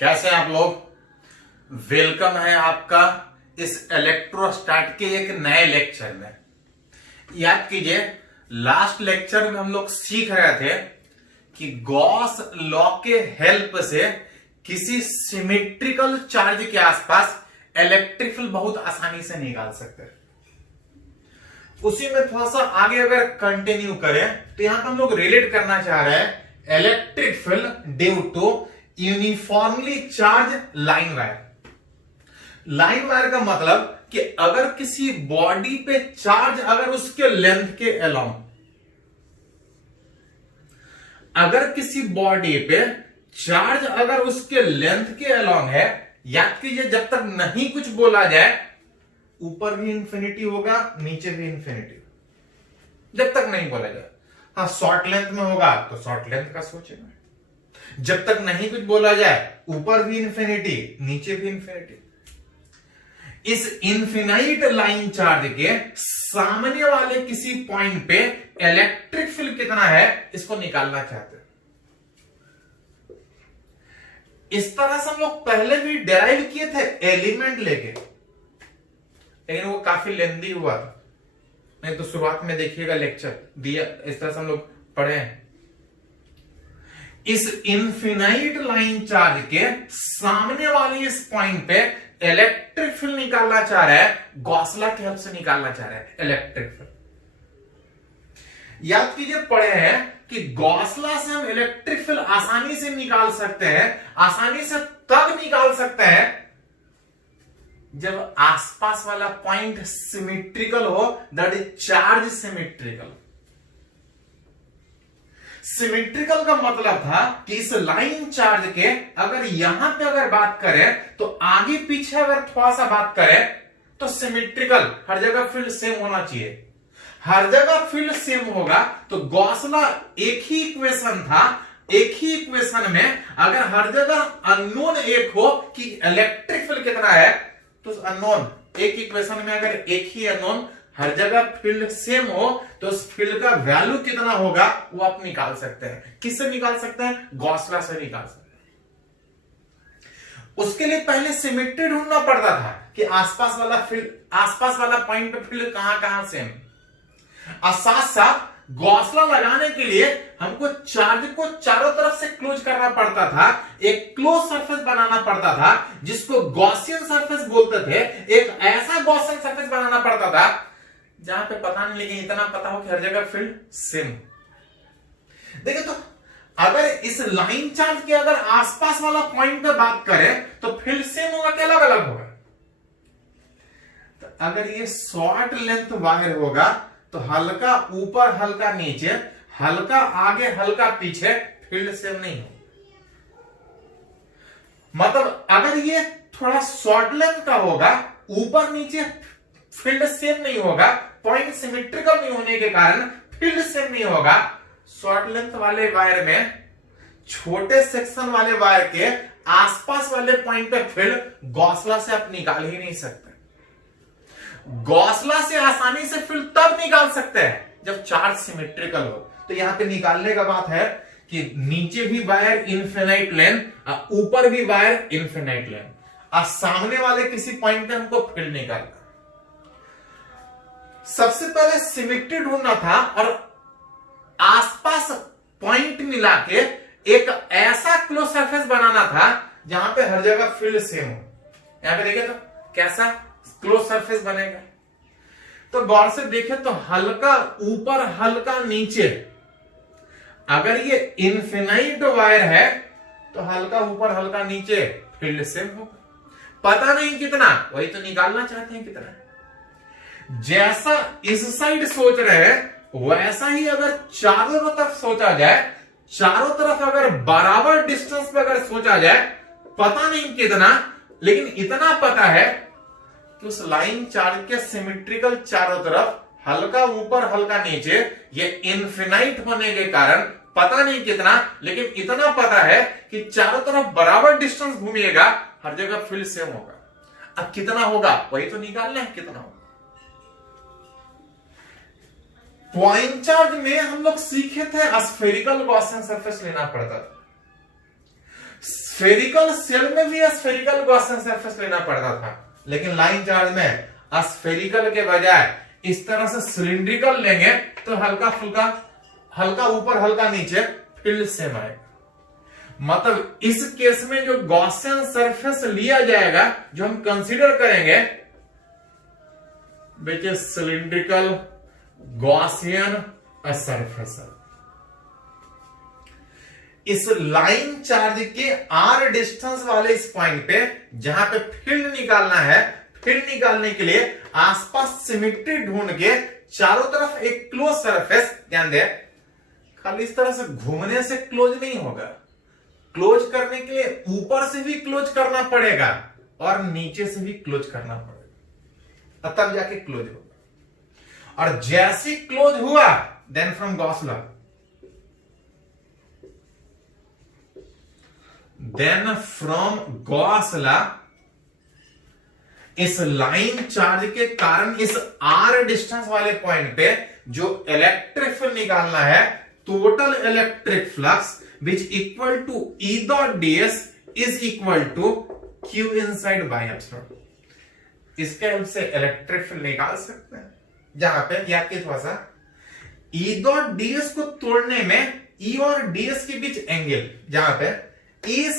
कैसे हैं आप लोग। वेलकम है आपका इस इलेक्ट्रोस्टैट के एक नए लेक्चर में। याद कीजिए, लास्ट लेक्चर में हम लोग सीख रहे थे कि गॉस लॉ के हेल्प से किसी सिमेट्रिकल चार्ज के आसपास इलेक्ट्रिक फील्ड बहुत आसानी से निकाल सकते हैं। उसी में थोड़ा सा आगे अगर कंटिन्यू करें तो यहां पर हम लोग रिलेट करना चाह रहे हैं electric field due to uniformly charge line wire. Line wire का मतलब कि अगर किसी बॉडी पे चार्ज अगर उसके लेंथ के अलोंग, अगर किसी बॉडी पे चार्ज अगर उसके लेंथ के अलोंग है, याद कीजिए जब तक नहीं कुछ बोला जाए ऊपर भी इंफिनिटी होगा नीचे भी इंफिनिटी, जब तक नहीं बोला जाए। हाँ, शॉर्ट लेंथ में होगा तो शॉर्ट लेंथ का सोचेगा। जब तक नहीं कुछ बोला जाए ऊपर भी इंफिनिटी नीचे भी इंफिनिटी। इस इनफिनाइट लाइन चार्ज के सामने वाले किसी पॉइंट पे इलेक्ट्रिक फील्ड कितना है इसको निकालना चाहते हैं। इस तरह से हम लोग पहले भी डेराइव किए थे एलिमेंट लेके, लेकिन वो काफी लेंदी हुआ था। नहीं तो शुरुआत में देखिएगा लेक्चर दिया, इस तरह से हम लोग पढ़े हैं। इस इनफिनाइट लाइन चार्ज के सामने वाले इस पॉइंट पे इलेक्ट्रिक फील्ड निकालना चाह रहा है, गॉस लॉ की हेल्प से निकालना चाह रहा है इलेक्ट्रिक फील्ड। याद कीजिए पढ़े हैं कि गॉस लॉ से हम इलेक्ट्रिक फील्ड आसानी से निकाल सकते हैं। आसानी से तब निकाल सकते हैं जब आसपास वाला पॉइंट सिमेट्रिकल हो, that is charge symmetrical. Symmetrical का मतलब था कि इस लाइन चार्ज के अगर यहां पे अगर बात करें तो आगे पीछे अगर थोड़ा सा बात करें तो सिमेट्रिकल, हर जगह फील्ड सेम होना चाहिए। हर जगह फील्ड सेम होगा तो गॉस लॉ एक ही इक्वेशन था। एक ही इक्वेशन में अगर हर जगह अननोन एक हो कि इलेक्ट्रिक फील्ड कितना है, तो अननोन एक इक्वेशन में अगर एक ही अननोन हर जगह फील्ड सेम हो तो उस फील्ड का वैल्यू कितना होगा वो आप निकाल सकते हैं। किससे निकाल सकते हैं? गॉस लॉ से निकाल सकते हैं। उसके लिए पहले सिमेट्री ढूंढना पड़ता था कि आसपास वाला पॉइंट पे फील्ड कहां सेम। और साथ साथ गॉस लॉ लगाने के लिए हमको चार्ज को चारों तरफ से क्लोज करना पड़ता था। एक क्लोज सरफेस बनाना पड़ता था जिसको गॉसियन सरफेस बोलते थे। एक ऐसा गॉसियन सरफेस बनाना पड़ता था जहां पे पता नहीं, लेकिन इतना पता हो कि हर जगह फील्ड सेम। देखिए, तो अगर इस लाइन चार्ज के अगर आसपास वाला पॉइंट पे बात करें तो फील्ड सेम होगा कि अलग अलग होगा? तो अगर ये शॉर्ट लेंथ वायर होगा तो हल्का ऊपर हल्का नीचे, हल्का आगे हल्का पीछे, फील्ड सेम नहीं होगा। मतलब अगर ये थोड़ा शॉर्ट लेंथ का होगा, ऊपर नीचे फील्ड सेम नहीं होगा, पॉइंट सिमेट्रिकल नहीं होने के कारण फील्ड सेम नहीं होगा। शॉर्ट लेंथ वाले वायर में छोटे सेक्शन वाले वायर के आसपास वाले पॉइंट पे फील्ड गॉस लॉ से आप निकाल ही नहीं सकते। गॉस लॉ से आसानी से फील्ड तब निकाल सकते हैं जब चार्ज सिमेट्रिकल हो। तो यहां पे निकालने का बात है कि नीचे भी वायर इनफिनाइट लेंथ, ऊपर भी वायर इनफिनाइट लेंथ, और सामने वाले किसी पॉइंट पे हमको फील्ड निकालना। सबसे पहले सिमेट्री ढूंढना था और आसपास पॉइंट मिला के एक ऐसा क्लोज सरफेस बनाना था जहां पे हर जगह फील्ड सेम हो। यहां पे देखिए तो कैसा क्लोज सरफेस बनेगा। तो गौर से देखें तो हल्का ऊपर हल्का नीचे, अगर ये इनफिनाइट वायर है तो हल्का ऊपर हल्का नीचे, फील्ड सेम होगा। पता नहीं कितना, वही तो निकालना चाहते हैं कितना। जैसा इस साइड सोच रहे हैं वैसा ही अगर चारों तरफ सोचा जाए, चारों तरफ अगर बराबर डिस्टेंस पे अगर सोचा जाए, पता नहीं कितना, लेकिन इतना पता है कि उस लाइन चार्ज के सिमेट्रिकल चारों तरफ हल्का ऊपर हल्का नीचे, ये इनफिनाइट होने के कारण पता नहीं कितना, लेकिन इतना पता है कि चारों तरफ बराबर डिस्टेंस घूमिएगा, हर जगह फील्ड सेम होगा। अब कितना होगा वही तो निकालना है, कितना होगा। पॉइंट चार्ज में हम लोग सीखे थे स्फेरिकल गॉसियन सरफेस लेना पड़ता था। स्फेरिकल सेल में भी स्फेरिकल गॉसियन सरफेस लेना पड़ता था, लेकिन लाइन चार्ज में स्फेरिकल के बजाय इस तरह से सिलिंड्रिकल लेंगे तो हल्का फुल्का, हल्का ऊपर हल्का नीचे फील्ड सेम आएगा। मतलब इस केस में जो गॉसियन सरफेस लिया जाएगा, जो हम कंसीडर करेंगे, which is cylindrical Gaussian surface. इस लाइन चार्ज के आर डिस्टेंस वाले इस पॉइंट पे जहां पे फील्ड निकालना है, फील्ड निकालने के लिए आसपास सिमेट्री ढूंढ के चारों तरफ एक क्लोज सरफेस, ध्यान दे, खाली इस तरह से घूमने से क्लोज नहीं होगा, क्लोज करने के लिए ऊपर से भी क्लोज करना पड़ेगा और नीचे से भी क्लोज करना पड़ेगा, तब जाके क्लोज होगा। और जैसे क्लोज हुआ, then from Gauss law, then from Gauss law, इस लाइन चार्ज के कारण इस आर डिस्टेंस वाले पॉइंट पे जो इलेक्ट्रिक फील्ड निकालना है, total electric flux which equal to E dot DS is equal to Q inside by epsilon. इसके हेल्प से इलेक्ट्रिक फील्ड निकाल सकते हैं, जहां पे याद के थोड़ा सा ई डॉट डीएस को तोड़ने में ई और डीएस के बीच एंगल, जहां पे इज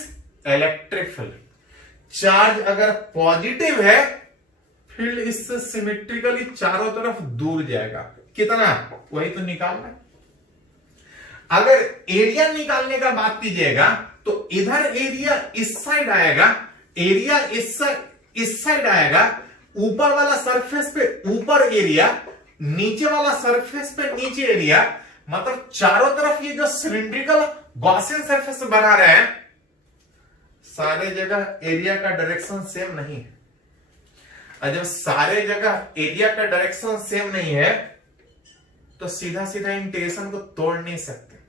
इलेक्ट्रिक फील्ड। चार्ज अगर पॉजिटिव है, फील्ड इससे सिमेट्रिकली चारों तरफ दूर जाएगा। कितना, वही तो निकालना है। अगर एरिया निकालने का बात कीजिएगा तो इधर एरिया इस साइड आएगा, एरिया इस साइड आएगा, ऊपर वाला सरफेस पे ऊपर एरिया, नीचे वाला सरफेस पे नीचे एरिया। मतलब चारों तरफ ये जो सिलिंड्रिकल गॉसियन सरफेस बना रहे हैं, सारे जगह एरिया का डायरेक्शन सेम नहीं है। और जब सारे जगह एरिया का डायरेक्शन सेम नहीं है तो सीधा सीधा इंटीग्रेशन को तोड़ नहीं सकते।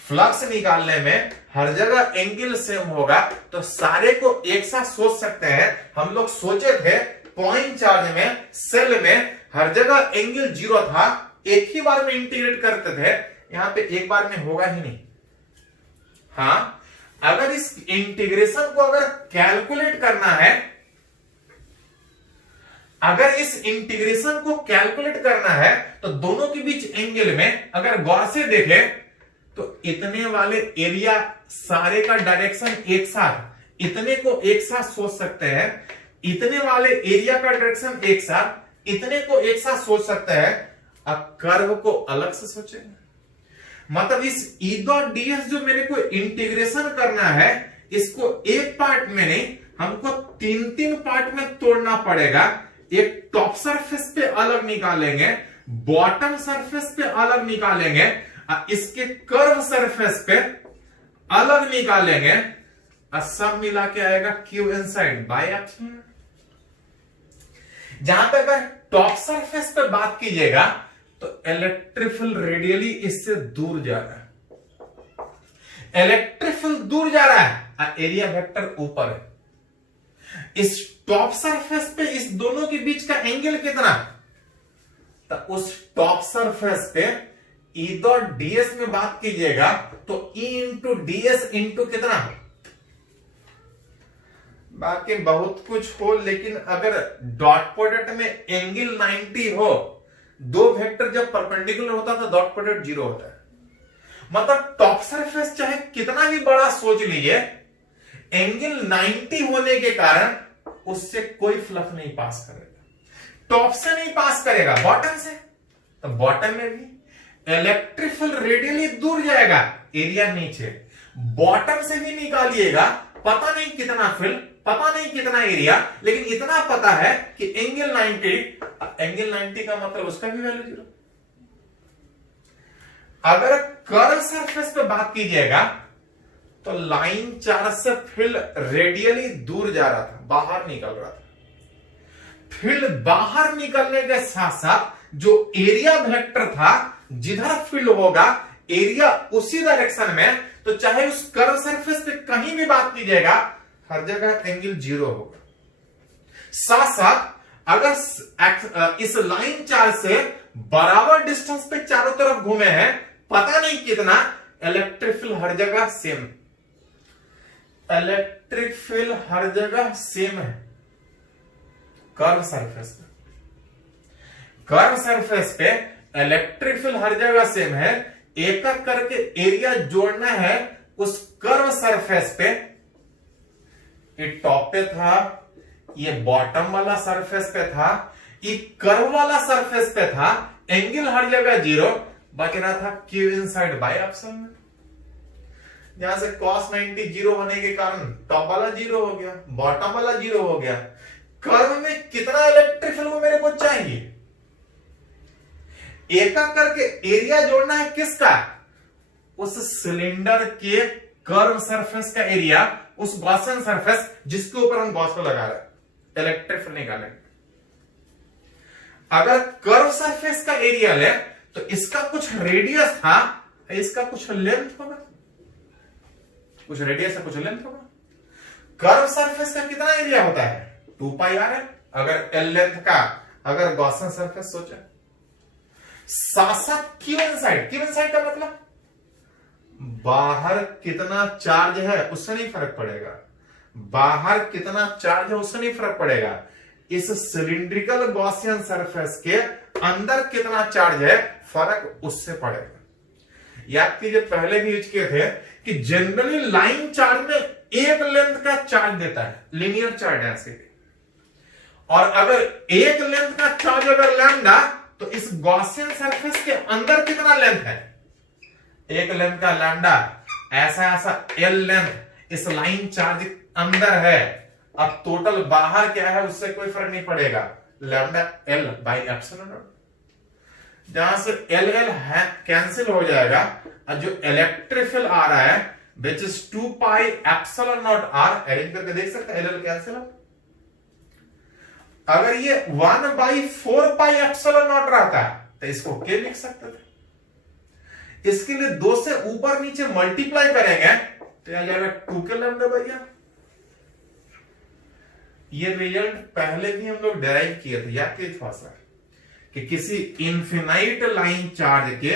फ्लक्स निकालने में हर जगह एंगल सेम होगा तो सारे को एक साथ सोच सकते हैं। हम लोग सोचे थे पॉइंट चार्ज में, सेल में हर जगह एंगल 0 था, एक ही बार में इंटीग्रेट करते थे, यहां पे एक बार में होगा ही नहीं। हाँ, अगर इस इंटीग्रेशन को अगर कैलकुलेट करना है, अगर इस इंटीग्रेशन को कैलकुलेट करना है तो दोनों के बीच एंगल में अगर गौर से देखें तो इतने वाले एरिया सारे का डायरेक्शन एक साथ, इतने को एक साथ सोच सकते हैं, इतने वाले एरिया का डायरेक्शन एक साथ, इतने को एक साथ सोच सकते हैं। अब कर्व को अलग से सोचेंगे। मतलब इस ई डॉट डीएस जो मेरे को इंटीग्रेशन करना है, इसको एक पार्ट में नहीं, हमको 3 पार्ट में तोड़ना पड़ेगा। एक टॉप सरफेस पे अलग निकालेंगे, बॉटम सरफेस पे अलग निकालेंगे, इसके कर्व सरफेस पे अलग निकालेंगे, और सब मिला के आएगा क्यू इनसाइड बाय एप्सिलॉन। जहां पे अगर टॉप सरफेस पे बात कीजिएगा तो इलेक्ट्रिक फील्ड रेडियली इससे दूर जा रहा है, इलेक्ट्रिक फील्ड दूर जा रहा है, एरिया वेक्टर ऊपर है। इस टॉप सरफेस पे इस दोनों के बीच का एंगल कितना, तो उस टॉप सरफेस पे ई डॉट डीएस में बात कीजिएगा तो ई इंटू डीएस इंटू कितना, बाकी बहुत कुछ हो, लेकिन अगर डॉट प्रोडक्ट में एंगल 90 हो, दो वेक्टर जब परपेंडिकुलर होता तो डॉट प्रोडक्ट 0 होता है। मतलब टॉप सरफेस चाहे कितना भी बड़ा सोच लीजिए, एंगल 90 होने के कारण उससे कोई फ्लक्स नहीं पास करेगा। टॉप से नहीं पास करेगा, बॉटम से, तो बॉटम में भी इलेक्ट्रिक फील्ड रेडियली दूर जाएगा, एरिया नीचे। बॉटम से भी निकालिएगा, पता नहीं कितना फील्ड, पता नहीं कितना एरिया, लेकिन इतना पता है कि एंगल 90 का मतलब उसका भी वैल्यू 0। अगर कर्व सरफेस पे बात कीजिएगा तो लाइन चार्ज से फील्ड रेडियली दूर जा रहा था, बाहर निकल रहा था। फील्ड बाहर निकलने के साथ साथ जो एरिया वेक्टर था, जिधर फील्ड होगा एरिया उसी डायरेक्शन में, तो चाहे उस कर्व सरफेस पे कहीं भी बात कीजिएगा हर जगह एंगल 0 होगा। साथ साथ अगर इस लाइन चार्ज से बराबर डिस्टेंस पे चारों तरफ घूमे हैं, पता नहीं कितना, इलेक्ट्रिक फील्ड हर जगह सेम। इलेक्ट्रिक फील्ड हर जगह सेम है कर्व सरफेस पे। कर्व सरफेस पे इलेक्ट्रिक फील्ड हर जगह सेम है। एक एक करके एरिया जोड़ना है उस कर्व सरफेस पे। ये टॉप पे था, ये बॉटम वाला सरफेस पे था, ये कर्व वाला सरफेस पे था। एंगल हर जगह 0, बच रहा था Q इनसाइड बाय एप्सिलॉन। यहां से cos 90 0 होने के कारण टॉप वाला 0 हो गया, बॉटम वाला 0 हो गया। कर्व में कितना इलेक्ट्रिक फील्ड मेरे को चाहिए? एक एक करके एरिया जोड़ना है किसका? उस सिलेंडर के कर्व सरफेस का एरिया, उस गॉसियन सरफेस जिसके ऊपर हम गॉस को लगा रहे हैं, इलेक्ट्रिक फील्ड निकालेंगे। अगर कर्व सरफेस का एरिया ले तो इसका कुछ रेडियस था, इसका कुछ लेंथ होगा, कुछ रेडियस है कुछ लेंथ होगा। कर्व सरफेस का कितना एरिया होता है? 2 पाई आर है। अगर एल लेंथ का अगर गॉसियन सरफेस सोचे, साथ साथ क्यू इनसाइड का मतलब बाहर कितना चार्ज है उससे नहीं फर्क पड़ेगा, बाहर कितना चार्ज है उससे नहीं फर्क पड़ेगा। इस सिलिंड्रिकल गॉसियन सरफेस के अंदर कितना चार्ज है फर्क उससे पड़ेगा। याद कीजिए पहले भी यूज किए थे कि जनरली लाइन चार्ज में एक लेंथ का चार्ज देता है, लीनियर चार्ज ऐसे। और अगर एक लेंथ का चार्ज अगर लैम्डा, तो इस गॉसियन सरफेस के अंदर कितना लेंथ है? एक लेंथ का लैम्डा, ऐसा एल लेंथ इस लाइन चार्ज अंदर है। अब टोटल बाहर क्या है उससे कोई फर्क नहीं पड़ेगा, lambda L by epsilon not. जहां से एल एल कैंसिल हो जाएगा और जो इलेक्ट्रिक फील्ड आ रहा है which is 2 pi epsilon not R, arrange करके देख सकते हैं एल एल कैंसिल हो। अगर ये 1/4 पाई एप्सिलॉन नॉट रहता तो इसको क्या लिख सकते थे? इसके लिए 2 से ऊपर नीचे मल्टीप्लाई करेंगे तो आ जाएगा 2 के लैम्डा बाई आर। ये रिजल्ट पहले भी हम लोग डेराइव किए थे, याद कीजिए थोड़ा सा, कि किसी इनफिनाइट लाइन चार्ज के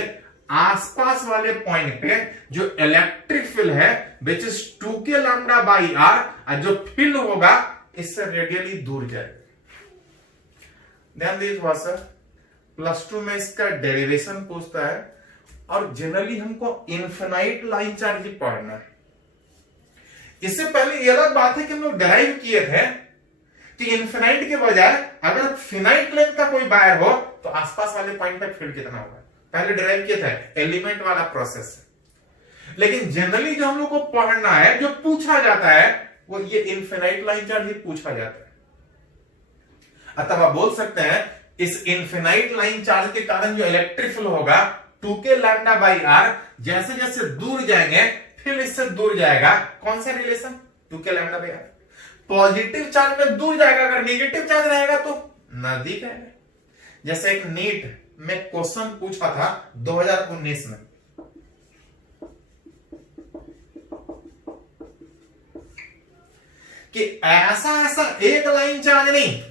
आसपास वाले पॉइंट पे जो इलेक्ट्रिक फील्ड है विच इज 2 के लैम्डा बाई आर, और जो फील्ड होगा इससे रेडियली दूर जाएगा। ध्यान दीजिए थोड़ा सा, +2 में इसका डेरिवेशन पूछता है और जनरली हमको इनफिनाइट लाइन चार्ज ही पढ़ना है। इससे पहले ये अलग बात है कि हम लोग डेराइव किए थे कि इनफिनाइट के बजाय अगर फिनाइट लेंथ का कोई वायर हो तो आसपास वाले पॉइंट पे फील्ड कितना होगा, पहले डेराइव किए थे, एलिमेंट वाला प्रोसेस। लेकिन जनरली जो हम लोग को पढ़ना है, जो पूछा जाता है, वो ये इनफिनाइट लाइन चार्ज ही पूछा जाता है। अतः आप बोल सकते हैं इस इनफिनाइट लाइन चार्ज के कारण जो इलेक्ट्रिक फील्ड होगा 2 के लैम्डा बाई आर, जैसे जैसे दूर जाएंगे फील्ड इससे दूर जाएगा। कौन सा रिलेशन? 2 के lambda by R. Positive charge में दूर जाएगा, अगर नेगेटिव चार्ज रहेगा तो नजदीक आएगा। जैसे एक नीट में क्वेश्चन पूछा था 2019 में, कि ऐसा एक लाइन चार्ज नहीं,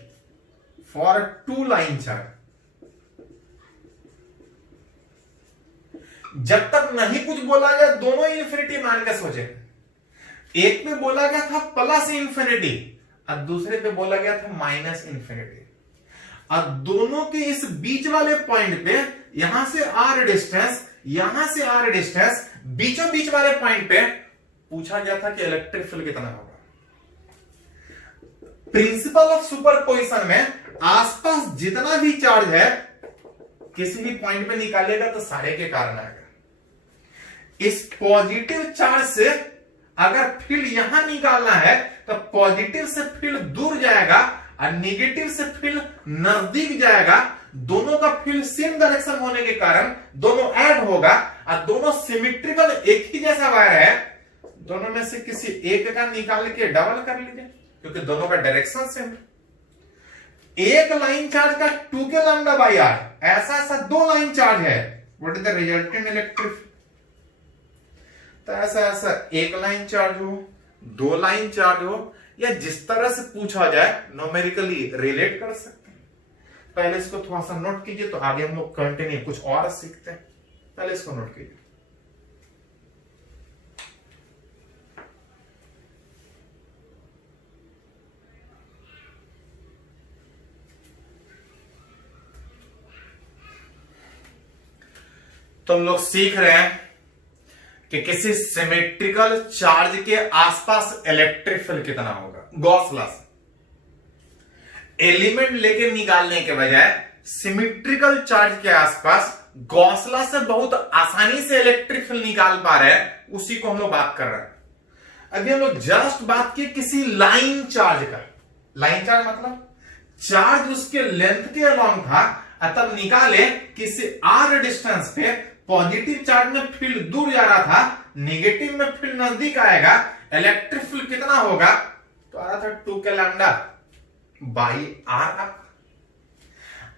फॉर 2 लाइन चार्ज। जब तक नहीं कुछ बोला गया दोनों इन्फिनिटी मान के सोचे। एक पे बोला गया था प्लस इन्फिनिटी और दूसरे पे बोला गया था माइनस इन्फिनिटी, और दोनों के इस बीच वाले पॉइंट पे यहां से आर डिस्टेंस, यहां से आर डिस्टेंस, बीचों बीच वाले पॉइंट पे पूछा गया था कि इलेक्ट्रिक फील्ड कितना होगा। प्रिंसिपल ऑफ सुपरपोजिशन में आसपास जितना भी चार्ज है किसी भी पॉइंट पे निकालेगा तो सारे के कारण आएगा। इस पॉजिटिव चार्ज से अगर फील्ड यहां निकालना है तो पॉजिटिव से फील्ड दूर जाएगा और नेगेटिव से फील्ड नजदीक जाएगा। दोनों का फील्ड सेम डायरेक्शन होने के कारण दोनों ऐड होगा और दोनों सिमेट्रिकल एक ही जैसा वायर है। दोनों में से किसी एक का निकाल के डबल कर लीजिए क्योंकि दोनों का डायरेक्शन सेम है। एक लाइन चार्ज का 2 के लैम्डा बाई आर, ऐसा 2 लाइन चार्ज है, what is the resultant electric? तो ऐसा एक लाइन चार्ज हो, 2 लाइन चार्ज हो, या जिस तरह से पूछा जाए न्यूमेरिकली रिलेट कर सकते हैं। पहले इसको थोड़ा सा नोट कीजिए तो आगे हम लोग कंटिन्यू कुछ और सीखते हैं। पहले इसको नोट कीजिए। तो हम लोग सीख रहे हैं कि किसी सिमेट्रिकल चार्ज के आसपास इलेक्ट्रिक फील्ड कितना होगा। गॉस लॉ से एलिमेंट लेके निकालने के बजाय सिमेट्रिकल चार्ज के आसपास गॉस लॉ से बहुत आसानी से इलेक्ट्रिक फील्ड निकाल पा रहे हैं, उसी को हम लोग बात कर रहे हैं। अभी हम लोग जस्ट बात की किसी लाइन चार्ज का। लाइन चार्ज मतलब चार्ज उसके लेंथ के अलॉन्ग था, तब निकाले किसी आर डिस्टेंस पे पॉजिटिव चार्ज में फील्ड दूर जा रहा था, नेगेटिव में फील्ड नजदीक आएगा, इलेक्ट्रिक फील्ड कितना होगा, तो आ रहा था 2k लैम्डा बाई आर।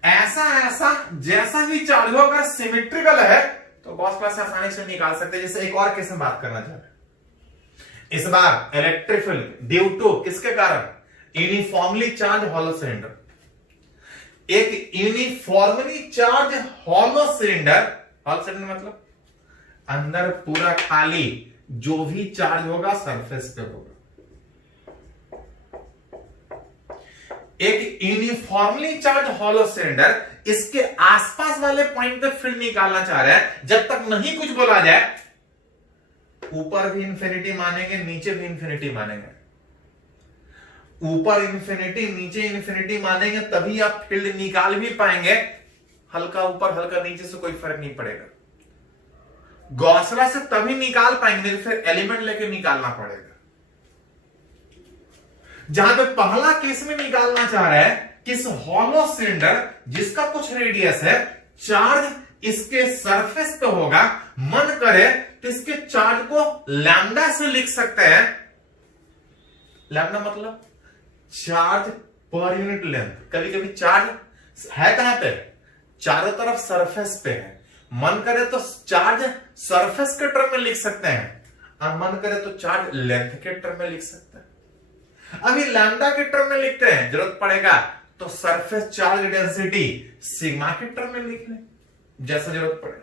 ऐसा जैसा भी चार्ज हो अगर सिमेट्रिकल है तो गॉस लॉ से आसानी से निकाल सकते हैं। जैसे एक और केस में बात करना चाह रहे हैं, इस बार इलेक्ट्रिक फील्ड ड्यू टू किसके कारण, यूनिफॉर्मली चार्ज हॉलो सिलेंडर। एक यूनिफॉर्मली चार्ज हॉलो सिलेंडर मतलब अंदर पूरा खाली, जो भी चार्ज होगा सरफेस पे होगा। एक यूनिफॉर्मली चार्ज हॉलो सिलेंडर, इसके आसपास वाले पॉइंट पे फील्ड निकालना चाह रहा है। जब तक नहीं कुछ बोला जाए, ऊपर भी इंफिनिटी मानेंगे, नीचे भी इंफिनिटी मानेंगे। ऊपर इंफिनिटी नीचे इंफिनिटी मानेंगे तभी आप फील्ड निकाल भी पाएंगे। हल्का ऊपर हल्का नीचे से कोई फर्क नहीं पड़ेगा। गॉस लॉ से तभी निकाल पाएंगे, फिर एलिमेंट लेके निकालना पड़ेगा। जहां पे पहला केस में निकालना चाह रहा है कि इस हॉलो सिलेंडर जिसका कुछ रेडियस है, चार्ज इसके सरफेस पे होगा, मन करे तो इसके चार्ज को लैम्डा से लिख सकते हैं। लैम्डा मतलब चार्ज पर यूनिट लेंथ। कभी कभी चार्ज है कहां पे, चारों तरफ सरफेस पे है, मन करे तो चार्ज सरफेस के टर्म में लिख सकते हैं, और मन करे तो चार्ज लेंथ के टर्म में लिख सकते हैं। अभी लैम्डा के टर्म में लिखते हैं, जरूरत पड़ेगा तो सरफेस चार्ज डेंसिटी सिग्मा के टर्म में लिख लें, जैसा जरूरत पड़े।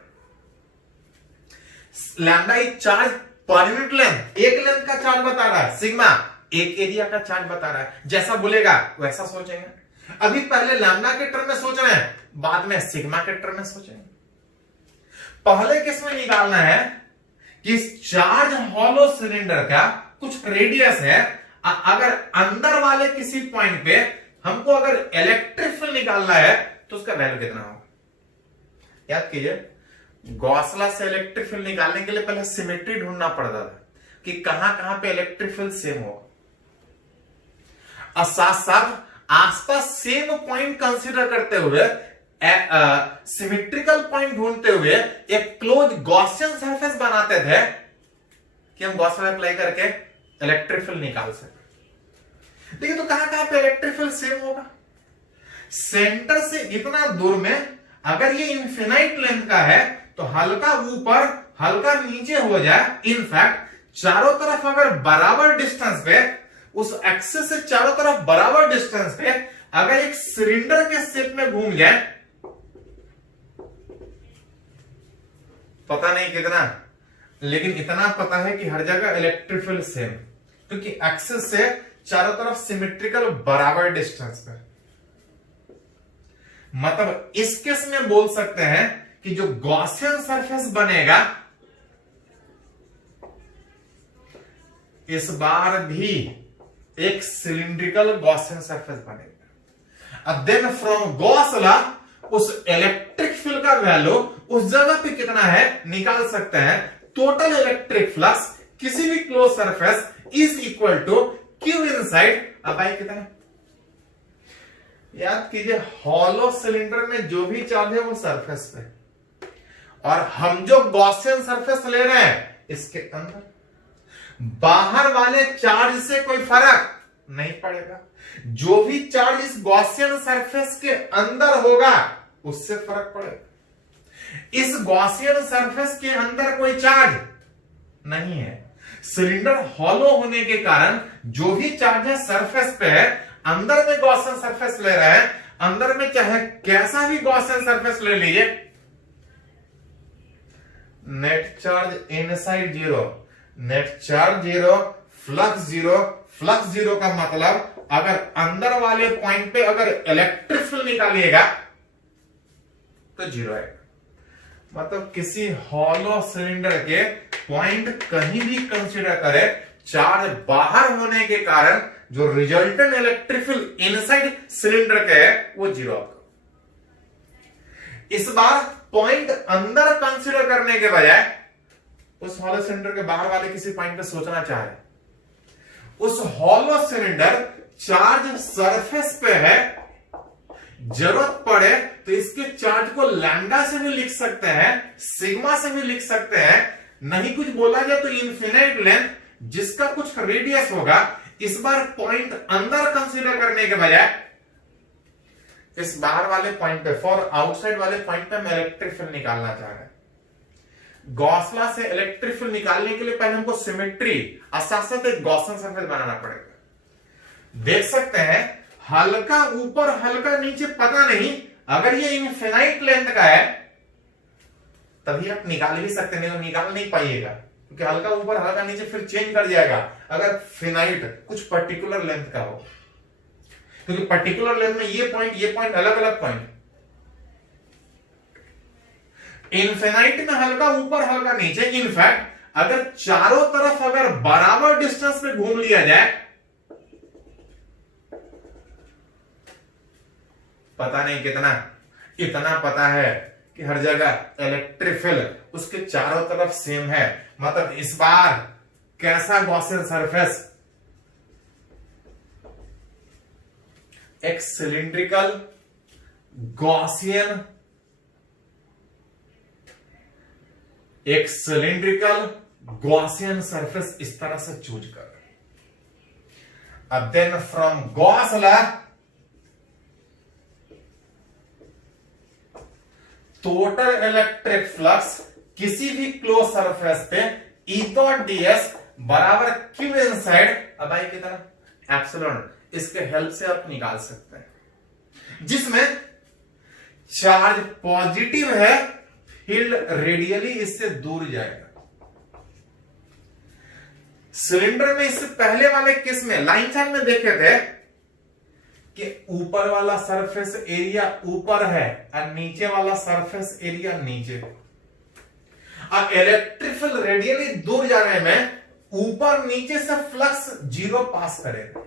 लैम्डा एक चार्ज पर यूनिट लेंथ, एक लेंथ का चार्ज बता रहा है, सिग्मा एक एरिया का चार्ज बता रहा है। जैसा बोलेगा वैसा सोचेंगे। अभी पहले लैम्डा के टर्म में सोच रहे हैं, बाद में सिग्मा के टर्म में सोचेंगे। पहले किस में निकालना है कि इस चार्ज हॉलो सिलेंडर का कुछ रेडियस है, अगर अंदर वाले किसी पॉइंट पे हमको अगर इलेक्ट्रिक फील्ड निकालना है तो उसका वैल्यू कितना होगा। याद कीजिए, गॉस लॉ से इलेक्ट्रिक फील्ड निकालने के लिए पहले सिमेट्री ढूंढना पड़ता था कि कहां कहां पे इलेक्ट्रिक फील्ड सेम होगा, और साथ साथ आसपास सेम पॉइंट कंसीडर करते हुए, सिमेट्रिकल पॉइंट ढूंढते हुए एक क्लोज गॉसियन सरफेस बनाते थे कि हम गॉस लॉ अप्लाई करके इलेक्ट्रिक फील्ड निकाल सके। देखिए तो कहां कहां पे इलेक्ट्रिक फील्ड सेम होगा, सेंटर से इतना दूर में अगर ये इनफिनाइट लेंथ का है तो हल्का ऊपर हल्का नीचे हो जाए। इनफैक्ट चारों तरफ अगर बराबर डिस्टेंस पे, उस एक्सिस से चारों तरफ बराबर डिस्टेंस पे अगर एक सिलेंडर के शेप में घूम जाए, पता नहीं कितना, लेकिन इतना पता है कि हर जगह इलेक्ट्रिक फील्ड सेम, क्योंकि एक्सिस से चारों तरफ सिमेट्रिकल बराबर डिस्टेंस पे। मतलब इस केस में बोल सकते हैं कि जो गॉसियन सरफेस बनेगा इस बार भी एक सिलिंड्रिकल गॉसियन सरफेस बनेगा। अब देन फ्रॉम गॉस लॉ उस इलेक्ट्रिक फील्ड का वैल्यू उस जगह पे कितना है निकाल सकते हैं। टोटल इलेक्ट्रिक फ्लक्स किसी भी close surface is equal to Q inside. अब आई कितना, याद कीजिए हॉलो सिलेंडर में जो भी चार्ज है वो सरफेस पे, और हम जो गॉसियन सरफेस ले रहे हैं इसके अंदर, बाहर वाले चार्ज से कोई फर्क नहीं पड़ेगा। जो भी चार्ज इस गॉसियन सरफेस के अंदर होगा उससे फर्क पड़ेगा। इस गॉसियन सरफेस के अंदर कोई चार्ज नहीं है। सिलेंडर हॉलो होने के कारण जो भी चार्ज है सरफेस पे है, अंदर में गॉसियन सरफेस ले रहे हैं, अंदर में चाहे कैसा भी गॉसियन सरफेस ले लीजिए, net charge inside zero, net charge zero, flux zero. Flux zero का मतलब अगर अंदर वाले पॉइंट पे अगर इलेक्ट्रिक फील्ड निकालिएगा तो जीरो आएगा। मतलब किसी हॉलो सिलेंडर के पॉइंट कहीं भी कंसीडर करें, चार्ज बाहर होने के कारण जो resultant electric field inside cylinder के है वो जीरो होगा। इस बार पॉइंट अंदर कंसीडर करने के बजाय उस हॉलो सिलेंडर के बाहर वाले किसी पॉइंट पे सोचना चाहे। उस हॉलो सिलेंडर चार्ज सरफेस पे है, जरूरत पड़े तो इसके चार्ज को लैम्डा से भी लिख सकते हैं, सिग्मा से भी लिख सकते हैं, नहीं कुछ बोला जाए तो इन्फिनाइट लेंथ जिसका कुछ रेडियस होगा। इस बार पॉइंट अंदर कंसीडर करने के बजाय इस बाहर वाले पॉइंट पे, फॉर आउटसाइड वाले पॉइंट पे मैं इलेक्ट्रिक फील्ड निकालना चाह रहा हूं। गॉस लॉ से इलेक्ट्रिक फील्ड निकालने के लिए पहले हमको सिमेट्री और साथ साथ एक गॉसियन सरफेस बनाना पड़ेगा। देख सकते हैं हल्का ऊपर हल्का नीचे पता नहीं, अगर ये इनफिनाइट लेंथ का है तभी आप निकाल भी सकते, नहीं तो निकाल नहीं पाइएगा, क्योंकि हल्का ऊपर हल्का नीचे फिर चेंज कर जाएगा अगर फिनाइट कुछ पर्टिकुलर लेंथ का हो, क्योंकि पर्टिकुलर लेंथ में ये पॉइंट अलग अलग पॉइंट। इनफिनाइट में हल्का ऊपर हल्का नीचे, इनफैक्ट अगर चारों तरफ अगर बराबर डिस्टेंस पे घूम लिया जाए, पता नहीं कितना, इतना पता है कि हर जगह इलेक्ट्रिक फील्ड उसके चारों तरफ सेम है। मतलब इस बार कैसा गॉसियन सरफेस, एक सिलिंड्रिकल गॉसियन, एक सिलिंड्रिकल गॉसियन सरफेस इस तरह से चूज कर। अब then from Gauss law total electric flux किसी भी क्लोज सरफेस पे E डॉट ds बराबर क्यू इनसाइड अबाई की तरह एप्सिलॉन, इसके हेल्प से आप निकाल सकते हैं, जिसमें चार्ज पॉजिटिव है, फील्ड रेडियली इससे दूर जाएगा। सिलेंडर में इससे पहले वाले केस में लाइन चार्ज में देखे थे कि ऊपर वाला सरफेस एरिया ऊपर है और नीचे वाला सरफेस एरिया नीचे। अब इलेक्ट्रिक फील्ड रेडियली दूर जाने में ऊपर नीचे से फ्लक्स जीरो पास करेगा,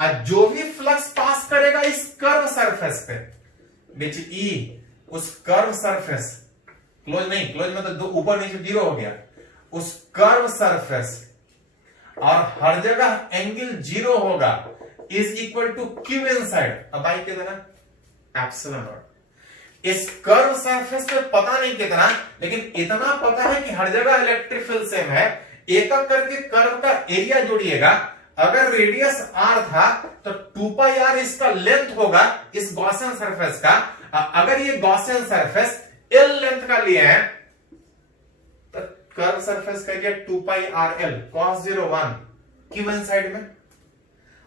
और जो भी फ्लक्स पास करेगा इस कर्व सरफेस पे, विच ई उस कर्व सरफेस, क्लोज नहीं, क्लोज में तो दो ऊपर नीचे जीरो हो गया, उस कर्व सरफेस और हर जगह एंगल जीरो होगा, is equal to Q inside अबाई कितना एप्सिलॉन नॉट। इस कर्व सरफेस पे पता नहीं कितना, लेकिन इतना पता है कि हर जगह इलेक्ट्रिक फील्ड सेम है। एक एक करके कर्व का एरिया जोड़िएगा, अगर रेडियस r था तो 2 पाई r इसका लेंथ होगा इस गॉसियन सरफेस का। अगर ये गॉसियन सरफेस l लेंथ का लिए हैं तो कर्व सरफेस का एरिया 2 पाई r l cos 0 1 Q inside में।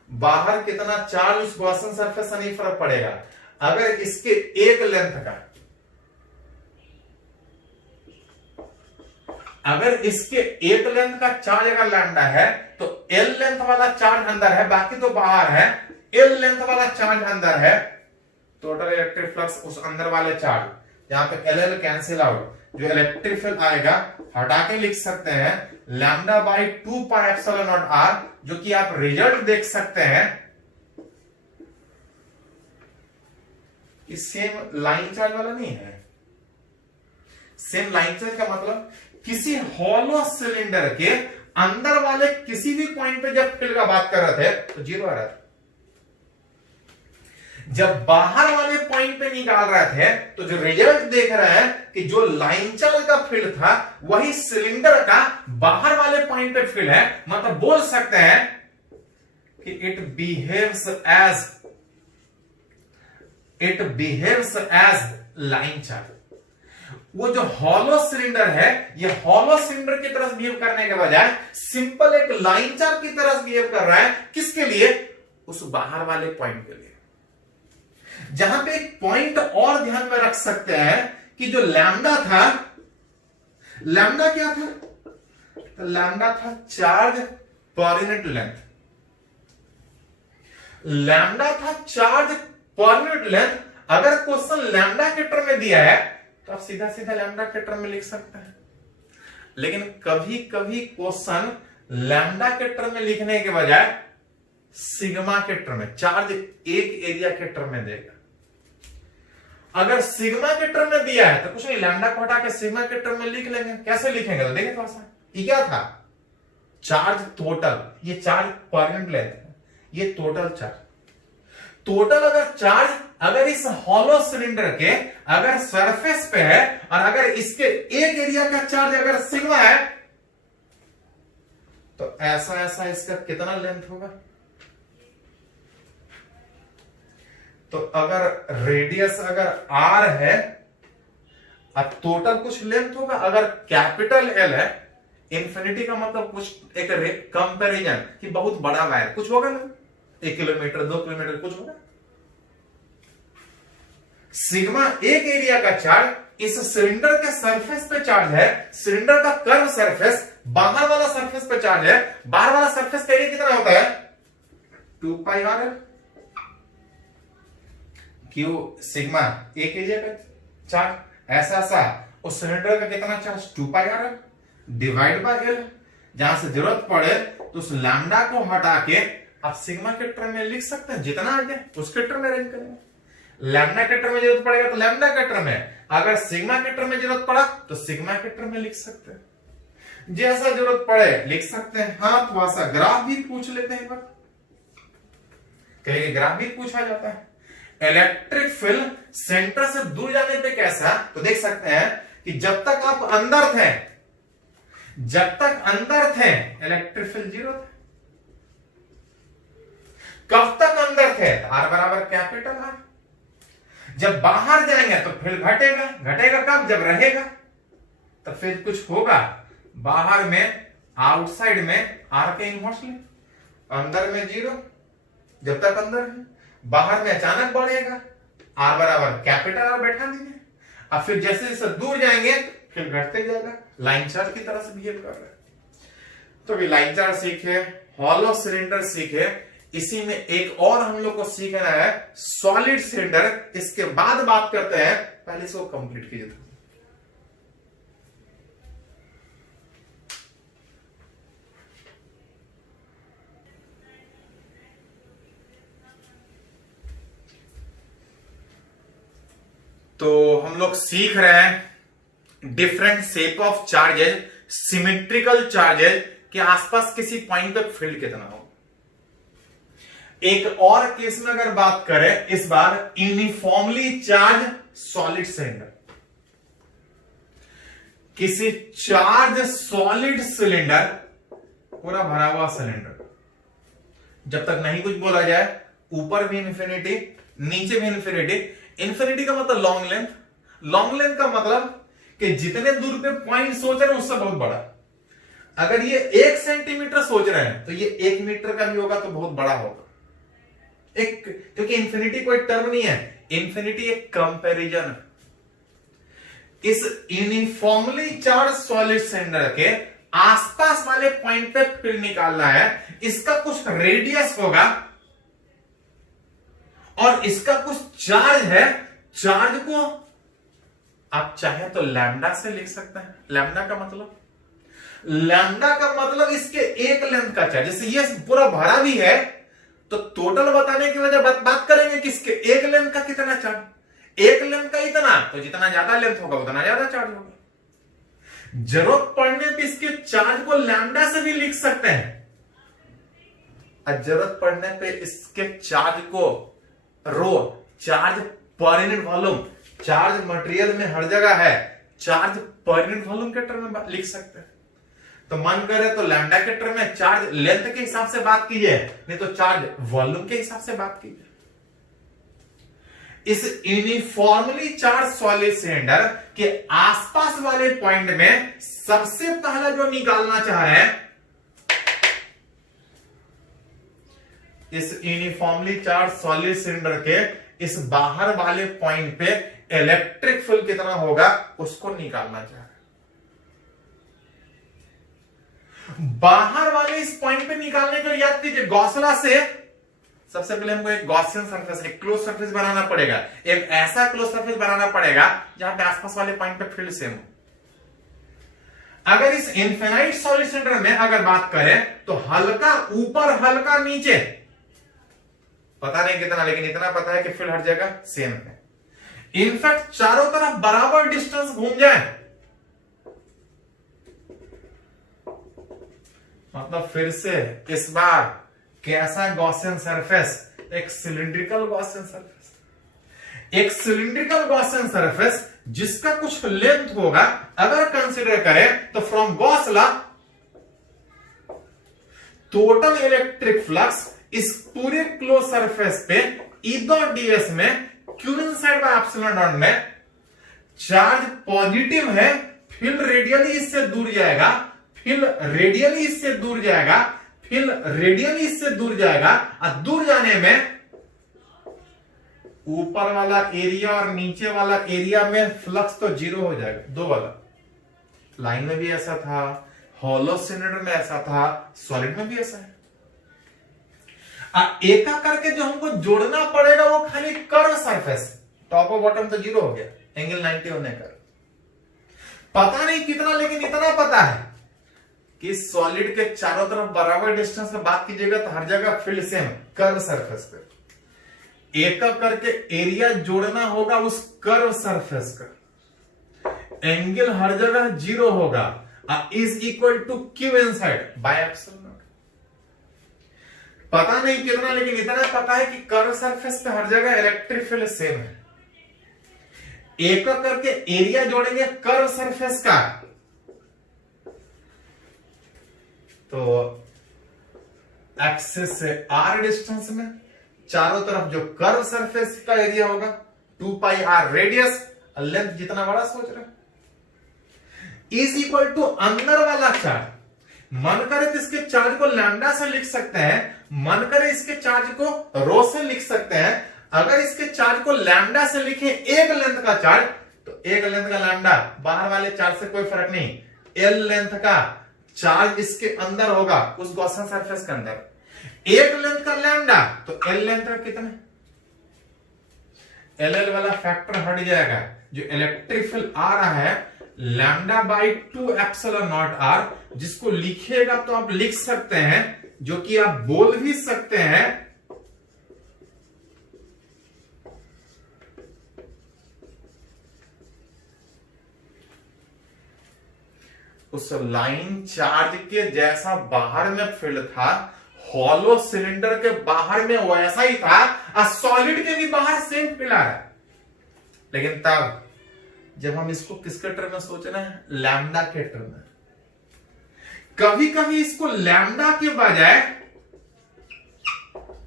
बाहर कितना चार्ज उस गॉसियन सरफेस से नहीं फर्क पड़ेगा, अगर इसके एक लेंथ का, अगर इसके एक लेंथ का चार्ज अगर लैम्डा है तो एल लेंथ वाला चार्ज अंदर है, बाकी तो बाहर है, एल लेंथ वाला चार्ज अंदर है, टोटल इलेक्ट्रिक फ्लक्स उस अंदर वाले चार्ज, जहां पे एल एल कैंसिल आउट, जो इलेक्ट्रिक फील्ड आएगा हटा के लिख सकते हैं lambda by 2 pi epsilon not R, जो कि आप रिजल्ट देख सकते हैं कि सेम लाइन चार्ज वाला नहीं है। सेम लाइन चार्ज का मतलब किसी हॉलो सिलेंडर के अंदर वाले किसी भी पॉइंट पे जब फील्ड का बात कर रहे थे तो जीरो आ रहा था, जब बाहर वाले पॉइंट पे निकाल रहे थे तो जो रिजल्ट देख रहे हैं कि जो लाइन चार्ज का फील्ड था वही सिलेंडर का बाहर वाले पॉइंट पे फील्ड है। मतलब बोल सकते हैं कि it behaves as line charge. वो जो हॉलो सिलेंडर है, ये हॉलो सिलेंडर की तरह बिहेव करने के बजाय सिंपल एक लाइन चार्ज की तरह बिहेव कर रहा है। किसके लिए? उस बाहर वाले पॉइंट के लिए। जहां पे एक पॉइंट और ध्यान में रख सकते हैं कि जो लैम्डा था, लैम्डा क्या था? तो लैम्डा था charge per unit length. Lambda था चार्ज पर यूनिट लेंथ। अगर क्वेश्चन लैम्डा के टर्म में दिया है तो आप सीधा सीधा लैम्डा के टर्म में लिख सकते हैं। लेकिन कभी कभी क्वेश्चन लैम्डा के टर्म में लिखने के बजाय सिग्मा के टर्म में, चार्ज एक एरिया के टर्म में देगा। अगर सिग्मा के टर्म में दिया है तो कुछ नहीं, लैम्डा को हटा के सिग्मा के टर्म में लिख लेंगे। कैसे लिखेंगे तो देखिए थोड़ा सा, ये क्या था, चार्ज टोटल, ये चार्ज परमानेंट लेंथ है, ये टोटल चार्ज। टोटल अगर चार्ज अगर इस हॉलो सिलेंडर के अगर सरफेस पे है और अगर इसके एक एरिया का चार्ज अगर सिग्मा है तो ऐसा ऐसा इसका कितना लेंथ होगा। तो अगर रेडियस अगर आर है और टोटल कुछ लेंथ होगा, अगर कैपिटल एल है, इंफिनिटी का मतलब कुछ एक कंपैरिजन कि बहुत बड़ा वायर कुछ होगा ना, 1 किलोमीटर 2 किलोमीटर कुछ होगा। सिग्मा एक एरिया का चार्ज इस सिलेंडर के सरफेस पे चार्ज है, सिलेंडर का कर्व सरफेस, बाहर वाला सरफेस पे चार्ज है, बाहर वाला सरफेस का एरिया कितना होता है 2 पाई आर है। क्यों सिग्मा एक एरिया का चार्ज, ऐसा ऐसा उस सिलेंडर का कितना चार्ज 2 पाई आर है डिवाइड बाय एल। जहां से जरूरत पड़े तो उस लैम्डा को हटा के आप सिग्मा के टर्म में लिख सकते हैं, जितना आ जाए उसके टर्म में अरेंज करेंगे। लैम्डा के टर्म में जरूरत पड़ेगा तो लैम्डा के टर्म में, अगर सिग्मा के टर्म में जरूरत पड़ा तो सिग्मा के टर्म में लिख सकते हैं, जैसा जरूरत पड़े लिख सकते हैं। हाँ थोड़ा सा ग्राफ भी पूछ लेते हैं एक बार, कहीं ग्राफ भी पूछा जाता है। इलेक्ट्रिक फील्ड सेंटर से दूर जाने पे कैसा, तो देख सकते हैं कि जब तक आप अंदर थे, जब तक अंदर थे इलेक्ट्रिक फील्ड 0 था। कब तक अंदर थे, आर बराबर कैपिटल आर। जब बाहर जाएंगे तो फील्ड घटेगा, घटेगा कब, जब रहेगा तो फिर कुछ होगा। बाहर में आउटसाइड में आर के इनवर्सली, अंदर में 0 जब तक अंदर है, बाहर में अचानक बढ़ेगा, आर बराबर कैपिटल आर बैठा देंगे। अब फिर जैसे जैसे दूर जाएंगे फिर घटते जाएगा, लाइन चार्ज की तरह से बिहेव कर रहा है। तो अभी लाइन चार्ज सीखे, हॉलो सिलेंडर सीखे, इसी में एक और हम लोग को सीखना है सॉलिड सिलेंडर। इसके बाद बात करते हैं, पहले इसको कंप्लीट कीजिए। तो हम लोग सीख रहे हैं different shape of charges, symmetrical charges के आसपास किसी पॉइंट पे फील्ड कितना हो। एक और केस में अगर बात करें, इस बार यूनिफॉर्मली चार्ज सॉलिड सिलेंडर, किसी चार्ज सॉलिड सिलेंडर, पूरा भरा हुआ सिलेंडर, जब तक नहीं कुछ बोला जाए, ऊपर भी इंफिनिटी नीचे भी इंफिनिटी। इंफिनिटी का मतलब लॉन्ग लेंथ, लॉन्ग लेंथ का मतलब कि जितने दूर पे पॉइंट सोच रहे हैं उससे बहुत बड़ा। अगर ये 1 सेंटीमीटर सोच रहे हैं तो ये 1 मीटर का भी होगा तो बहुत बड़ा होगा। एक, क्योंकि इंफिनिटी कोई टर्म नहीं है, इंफिनिटी एक कंपैरिजन है। इस यूनिफॉर्मली चार्ज सॉलिड सिलेंडर के आसपास वाले पॉइंट पे फील्ड निकालना है। इसका कुछ रेडियस होगा और इसका कुछ चार्ज है। चार्ज को आप चाहे तो लैम्डा से लिख सकते हैं। लैम्डा का मतलब इसके एक लेंथ का चार्ज। जैसे ये पूरा भरा भी है तो टोटल बताने की वजह बात करेंगे कि इसके एक लेंथ का कितना चार्ज, एक लेंथ का इतना, तो जितना ज्यादा लेंथ होगा उतना ज्यादा चार्ज होगा। जरूरत पड़ने पे इसके चार्ज को लैम्डा से भी लिख सकते हैं और जरूरत पड़ने पे इसके चार्ज को rho, charge per unit volume, charge material में हर जगह है, चार्ज पर यूनिट वॉल्यूम के टर्म में लिख सकते हैं। तो मन करे तो लैम्डा के टर्म में चार्ज लेंथ के हिसाब से बात कीजिए, नहीं तो चार्ज वॉल्यूम के हिसाब से बात कीजिए। इस यूनिफॉर्मली चार्ज सॉलिड सिलेंडर के आसपास वाले पॉइंट में सबसे पहला जो निकालना चाह रहे हैं, इस यूनिफॉर्मली चार्ज सॉलिड सिलेंडर के इस बाहर वाले पॉइंट पे इलेक्ट्रिक फील्ड कितना होगा उसको निकालना चाह रहे हैं। बाहर वाले इस पॉइंट पे निकालने के लिए याद कीजिए, गॉस लॉ से सबसे पहले हमको एक गॉसियन सरफेस, एक क्लोज सरफेस बनाना पड़ेगा, एक ऐसा क्लोज सरफेस बनाना पड़ेगा जहां पे आसपास वाले पॉइंट पे फील्ड सेम हो। अगर इस इनफिनाइट सॉलिड सिलेंडर में अगर बात करें तो हल्का ऊपर हल्का नीचे, पता नहीं कितना, लेकिन इतना पता है कि फील्ड हर जगह सेम है। इनफैक्ट चारों तरफ बराबर डिस्टेंस घूम जाए, मतलब फिर से इस बार कैसा गॉसियन सरफेस, एक सिलिंड्रिकल गॉसियन सरफेस, एक सिलिंड्रिकल गॉसियन सरफेस जिसका कुछ लेंथ होगा। अगर कंसीडर करें तो from Gauss law total electric flux इस पूरे क्लोज सरफेस पे ई डॉट डीएस में Q inside by epsilon not में चार्ज पॉजिटिव है, फील्ड रेडियली इससे दूर जाएगा, फील्ड रेडियली इससे दूर जाएगा, फील्ड रेडियली इससे दूर जाएगा, और दूर जाने में ऊपर वाला एरिया और नीचे वाला एरिया में फ्लक्स तो जीरो हो जाएगा, दो वाला। लाइन में भी ऐसा था, हॉलो सिलेंडर में ऐसा था, सॉलिड में भी ऐसा है। एक करके जो हमको जोड़ना पड़ेगा वो खाली कर्व सरफेस, टॉप और बॉटम तो जीरो हो गया, एंगल 90 होने का पता नहीं कितना, लेकिन इतना पता है कि सॉलिड के चारों तरफ बराबर डिस्टेंस में बात कीजिएगा तो हर जगह फील्ड सेम, कर्व सरफेस पे एक करके एरिया जोड़ना होगा उस कर्व सरफेस का, एंगल हर जगह जीरो होगा, is equal to Q inside by epsilon not. पता नहीं कितना, लेकिन इतना पता है कि कर्व सरफेस पे हर जगह इलेक्ट्रिक फील्ड सेम है। एक करके एरिया जोड़ेंगे कर्व सरफेस का, तो एक्सिस से आर डिस्टेंस में चारों तरफ जो कर्व सरफेस का एरिया होगा 2 पाई आर रेडियस, लेंथ जितना बड़ा सोच रहे, इज इक्वल टू अंदर वाला चार्ज। मन करे तो इसके चार्ज को लैम्डा से लिख सकते हैं, मन करे इसके चार्ज को रो से लिख सकते हैं। अगर इसके चार्ज को लैम्डा से लिखे एक लेंथ का चार्ज, तो एक लेंथ का लैम्डा, बाहर वाले चार्ज से कोई फर्क नहीं, एल लेंथ का चार्ज इसके अंदर होगा उस गॉसियन सरफेस के अंदर। एक लेंथ का लैम्डा तो एल लेंथ का कितना, एल वाला फैक्टर हट जाएगा, जो इलेक्ट्रिक फील्ड आ रहा है lambda by 2 epsilon not R, जिसको लिखिएगा तो आप लिख सकते हैं, जो कि आप बोल भी सकते हैं, उस लाइन चार्ज के जैसा बाहर में फील्ड था, हॉलो सिलेंडर के बाहर में वैसा ही था, और सॉलिड के भी बाहर सेम फील्ड आ रहा है। लेकिन तब जब हम इसको किसके टर्म में सोच रहे हैं, लैम्डा के टर्म में, कभी कभी इसको लैम्डा के बजाय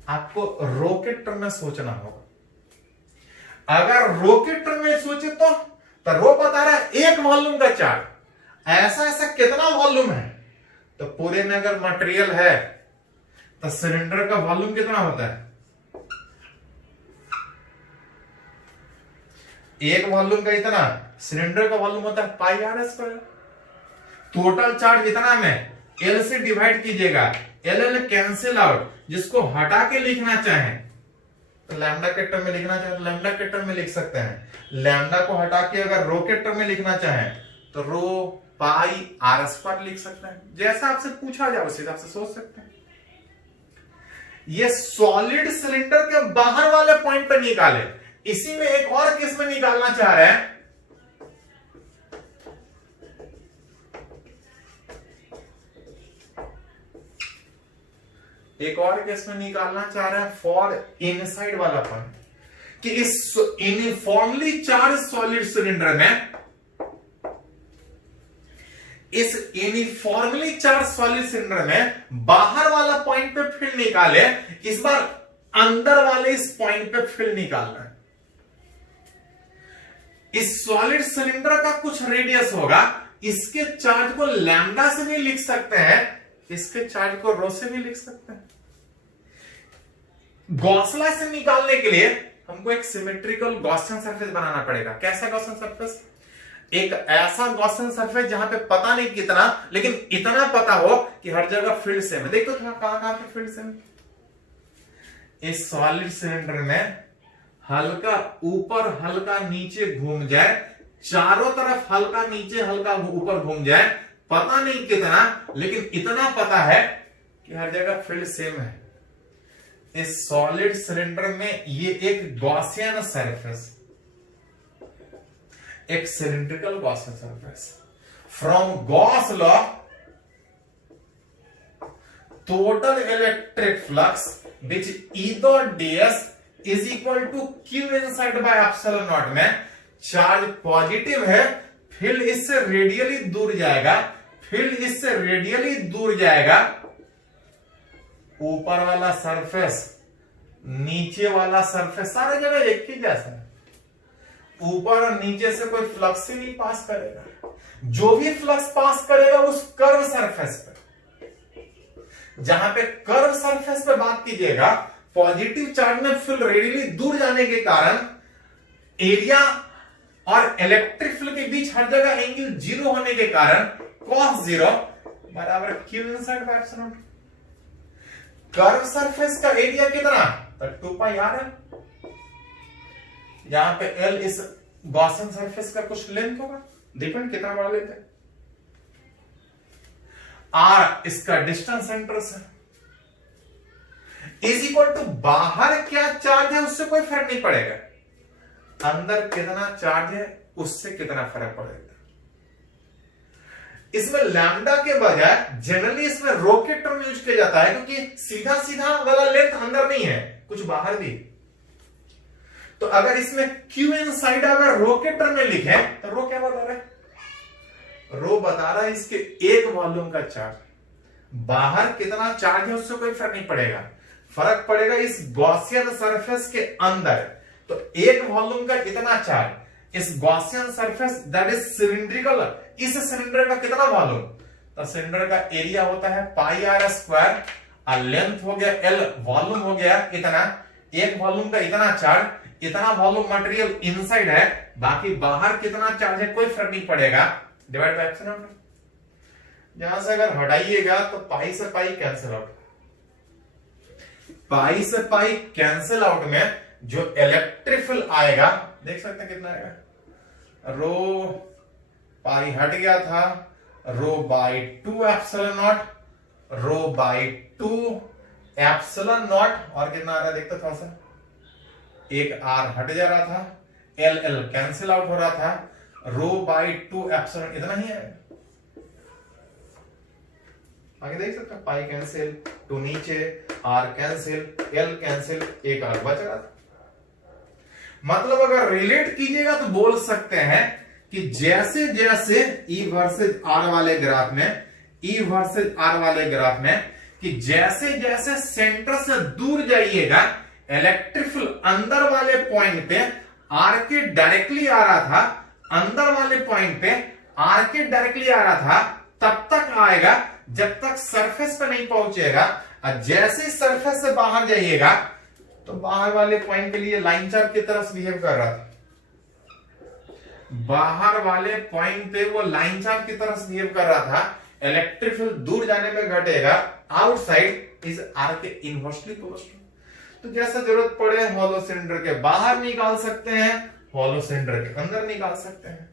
आपको रो के टर्म में सोचना होगा। अगर रो के टर्म में सोचे तो रो बता रहा है एक वॉल्यूम का चार्ज, ऐसा ऐसा कितना वॉल्यूम है, तो पूरे में अगर मटेरियल है तो सिलेंडर का वॉल्यूम कितना होता है, एक वॉल्यूम का इतना, सिलेंडर का वॉल्यूम होता है पाई आर स्क्वायर। टोटल चार्ज इतना में एल से डिवाइड कीजिएगा, एल कैंसिल आउट, जिसको हटा के लिखना चाहें तो लैम्डा के टर्म में लिखना चाहे लैम्डा के टर्म में लिख सकते हैं, लैम्डा को हटा के अगर रो के टर्म में लिखना चाहें तो रो पाई आर स्क्वायर लिख सकते हैं। जैसा आपसे पूछा जाए उस हिसाब से सोच सकते हैं। ये सॉलिड सिलेंडर के बाहर वाले पॉइंट पर निकाले, इसी में एक और केस में निकालना चाह रहे हैं, एक और केस में निकालना चाह रहे हैं फॉर इनसाइड वाला पॉइंट, कि इस यूनिफॉर्मली चार्ज सॉलिड सिलेंडर में, इस यूनिफॉर्मली चार्ज सॉलिड सिलेंडर में बाहर वाला पॉइंट पे फील्ड निकाले, इस बार अंदर वाले इस पॉइंट पे फील्ड निकालना है। इस सॉलिड सिलेंडर का कुछ रेडियस होगा, इसके चार्ज को लैम्डा से भी लिख सकते हैं, इसके चार्ज को रो से भी लिख सकते हैं। गॉस लॉ से निकालने के लिए हमको एक सिमेट्रिकल गॉसियन सरफेस बनाना पड़ेगा। कैसा गॉसियन सरफेस, एक ऐसा गॉसियन सरफेस जहां पे पता नहीं कितना, लेकिन इतना पता हो कि हर जगह फील्ड सेम है। देखो कहां कहां पे फील्ड सेम, इस सॉलिड सिलेंडर में हल्का ऊपर हल्का नीचे घूम जाए, चारों तरफ हल्का नीचे हल्का ऊपर घूम जाए, पता नहीं कितना, लेकिन इतना पता है कि हर जगह फील्ड सेम है। इस सॉलिड सिलेंडर में ये एक गॉसियन सरफेस, एक cylindrical Gaussian surface. From Gauss law total electric flux which either ds is equal to q inside by epsilon naught में चार्ज पॉजिटिव है, फील्ड इससे रेडियली दूर जाएगा, फील्ड इससे रेडियली दूर जाएगा, ऊपर वाला सरफेस नीचे वाला सरफेस सारे जगह एक ही जैसा है, ऊपर और नीचे से कोई फ्लक्स ही नहीं पास करेगा। जो भी फ्लक्स पास करेगा उस कर्व सरफेस पे, जहां पे कर्व सरफेस पे बात कीजिएगा, पॉजिटिव चार्ज में फील्ड रेडियली दूर जाने के कारण एरिया और इलेक्ट्रिक फील्ड के बीच हर जगह एंगल जीरो होने के कारण cos जीरो बराबर q inside by epsilon. Curve surface का एरिया कितना, तो 2 पाई r है, जहां पे l इस गॉसियन सरफेस का कुछ लेंथ होगा, डिपेंड कितना बड़ा लेते हैं, r इसका डिस्टेंस सेंटर से, इज इक्वल टू बाहर क्या चार्ज है उससे कोई फर्क नहीं पड़ेगा, अंदर कितना चार्ज है उससे कितना फर्क पड़ेगा। इसमें लैम्डा के बजाय जनरली इसमें रो के टर्म यूज किया जाता है, क्योंकि सीधा सीधा वाला लेंथ अंदर नहीं है, कुछ बाहर भी। तो अगर इसमें q इनसाइड अगर रो के टर्म में लिखे तो रो क्या बता रहा है, रो बता रहा है इसके एक वॉल्यूम का चार्ज, बाहर कितना चार्ज है उससे कोई फर्क नहीं पड़ेगा, फर्क पड़ेगा इस गॉसियन सरफेस के अंदर। तो एक वॉल्यूम का इतना चार्ज, इस Gaussian surface that is cylindrical, इस सिलेंडर का कितना वॉल्यूम, तो सिलेंडर का एरिया होता है पाई आर स्क्वायर, और लेंथ हो गया एल, वॉल्यूम हो गया इतना, एक वॉल्यूम का इतना चार्ज, इतना वॉल्यूम मटेरियल इनसाइड है, बाकी बाहर कितना चार्ज है कोई फर्क नहीं पड़ेगा, डिवाइड बाय एप्सिलॉन। यहां से अगर हटाइएगा तो पाई से पाई कैंसिल आउट, पाई से पाई कैंसिल आउट में जो इलेक्ट्रिक फील्ड आएगा देख सकते हैं कितना आएगा, रो पाई हट गया था, rho by 2 epsilon naught, rho by 2 epsilon naught, और कितना आ रहा है देखते थोड़ा सा, एक आर हट जा रहा था, एल एल कैंसिल आउट हो रहा था, रो बाई 2 एप्सिलॉन इतना ही है। आगे देख सकते हैं पाई कैंसिल, 2 नीचे, आर कैंसिल, एल कैंसिल, एक आर बच रहा था। मतलब अगर रिलेट कीजिएगा तो बोल सकते हैं कि जैसे जैसे E वर्सेज R वाले ग्राफ में, E वर्सेज R वाले ग्राफ में, कि जैसे जैसे सेंटर से दूर जाइएगा, इलेक्ट्रिक फील्ड अंदर वाले पॉइंट पे R के डायरेक्टली आ रहा था, अंदर वाले पॉइंट पे R के डायरेक्टली आ रहा था, तब तक आएगा जब तक सरफेस पे नहीं पहुंचेगा, और जैसे सरफेस से बाहर जाइएगा तो बाहर वाले पॉइंट के लिए लाइन चार्ज की तरह बिहेव कर रहा था, बाहर वाले पॉइंट पे वो लाइन चार्ज की तरह बिहेव कर रहा था, इलेक्ट्रिक फील्ड दूर जाने में घटेगा, आउटसाइड इज आर के इनवर्सली प्रोपोर्शनल। तो जैसा जरूरत पड़े हॉलो सिलेंडर के बाहर निकाल सकते हैं, हॉलो सिलेंडर के अंदर निकाल सकते हैं,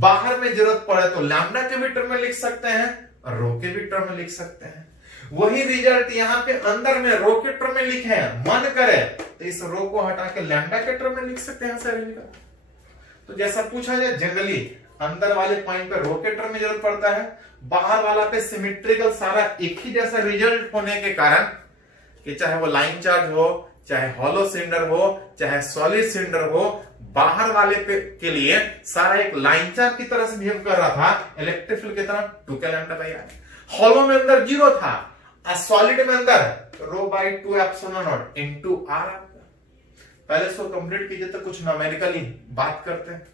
बाहर में जरूरत पड़े तो लैम्डा के भी टर्म में लिख सकते हैं, रो के भी टर्म में लिख सकते हैं। वही रिजल्ट यहाँ पे अंदर में रो के टर्म में लिखे हैं, मन करे तो इस रो को हटा के लैम्डा के टर्म में लिख सकते हैं सर। तो जैसा पूछा जाए जनरली अंदर वाले पॉइंट पे रो के टर्म में जरूरत पड़ता है, बाहर वाला पे सिमेट्रिकल सारा एक ही जैसा रिजल्ट होने के कारण, कि चाहे वो लाइन चार्ज हो, चाहे हॉलो सिलेंडर हो, चाहे सॉलिड सिलेंडर हो, बाहर वाले पे के लिए सारा एक लाइन चार्ज की तरह से बिहेव कर रहा था, इलेक्ट्रिक फील्ड की तरह 2 के लैम्डा बाई आर। हॉलो में अंदर 0 था, सॉलिड में अंदर rho by 2 epsilon naught into R. पहले इसको कंप्लीट कीजिए तो कुछ न्यूमेरिकली बात करते हैं।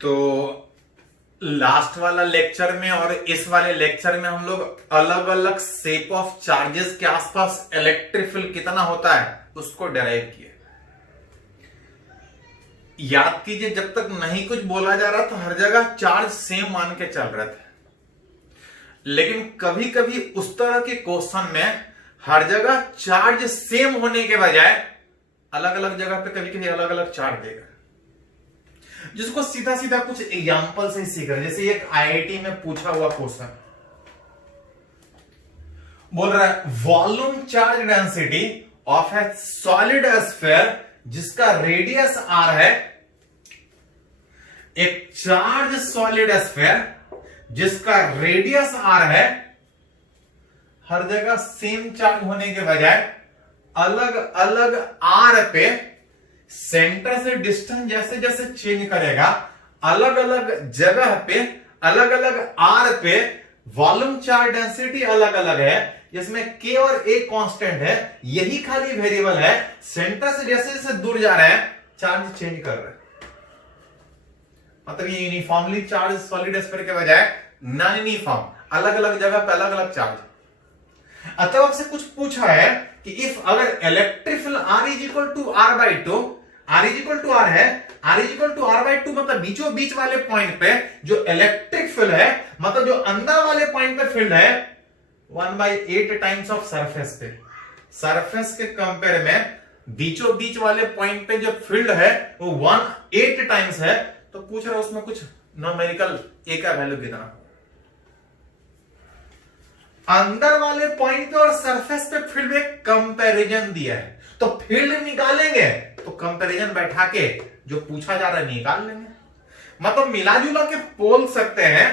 तो लास्ट वाला लेक्चर में और इस वाले लेक्चर में हम लोग अलग अलग शेप ऑफ चार्जेस के आसपास इलेक्ट्रिक फील्ड कितना होता है उसको डेराइव किए। याद कीजिए, जब तक नहीं कुछ बोला जा रहा था हर जगह चार्ज सेम मान के चल रहे थे, लेकिन कभी कभी उस तरह के क्वेश्चन में हर जगह चार्ज सेम होने के बजाय अलग अलग जगह पे कभी कभी अलग अलग चार्ज देगा, जिसको सीधा सीधा कुछ एग्जांपल से सीख रहे। जैसे एक आईआईटी में पूछा हुआ क्वेश्चन बोल रहा है volume charge density of A solid sphere जिसका रेडियस आर है, एक चार्ज सॉलिड स्फीयर जिसका रेडियस आर है, हर जगह सेम चार्ज होने के बजाय अलग अलग आर पे सेंटर से डिस्टेंस जैसे जैसे चेंज करेगा, अलग अलग जगह पे अलग अलग आर पे वॉल्यूम चार्ज डेंसिटी अलग अलग है, जिसमें के और ए कांस्टेंट है, यही खाली वेरिएबल है। सेंटर से जैसे जैसे दूर जा रहा है चार्ज चेंज कर रहा है, मतलब ये यूनिफॉर्मली चार्ज सॉलिड स्फीयर के बजाय नॉन यूनिफॉर्म, अलग अलग जगह पे अलग अलग चार्ज। अतः आपसे कुछ पूछा है कि इफ अगर electric field R is equal to R by two, R is equal to R है, R is equal to R by two, मतलब बीचों बीच वाले पॉइंट पे जो इलेक्ट्रिक फील्ड है, मतलब जो अंदर वाले पॉइंट पे फील्ड है 1/8 टाइम्स ऑफ सरफेस पे। सरफेस के कंपेयर में बीचों बीच वाले पॉइंट पे जो फील्ड है वो 1/8 टाइम्स है, तो पूछ रहा उसमें कुछ न्यूमेरिकल ए का वैल्यू कितना, अंदर वाले पॉइंट पे और सरफेस पे फील्ड में कंपैरिजन दिया है, तो फील्ड निकालेंगे तो कंपैरिजन बैठा के जो पूछा जा रहा है निकाल लेंगे। मतलब मिला जुला के बोल सकते हैं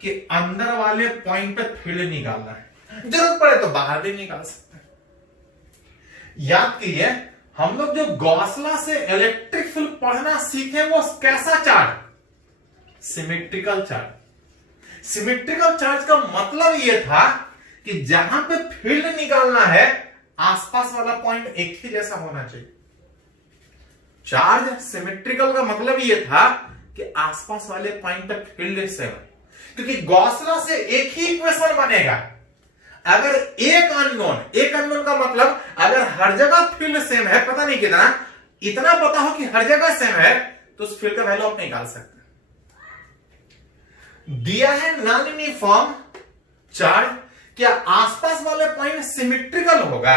कि अंदर वाले पॉइंट पे फील्ड निकालना है, जरूरत पड़े तो बाहर भी निकाल सकते हैं। याद कीजिए, हम लोग जो गॉस लॉ से इलेक्ट्रिक फील्ड पढ़ना सीखे वो कैसा charge, symmetrical charge. Symmetrical charge का मतलब यह था कि जहां पे फील्ड निकालना है आसपास वाला पॉइंट एक ही जैसा होना चाहिए। चार्ज सिमेट्रिकल का मतलब यह था कि आसपास वाले पॉइंट पे फील्ड सेम है, क्योंकि गॉस लॉ से एक ही इक्वेशन बनेगा। अगर एक अननोन का मतलब अगर हर जगह फील्ड सेम है, पता नहीं कितना, इतना पता हो कि हर जगह सेम है, तो उस फील्ड का वैल्यू आप निकाल सकते हैं। दिया है नॉन यूनिफॉर्म चार्ज, क्या आसपास वाले पॉइंट सिमेट्रिकल होगा,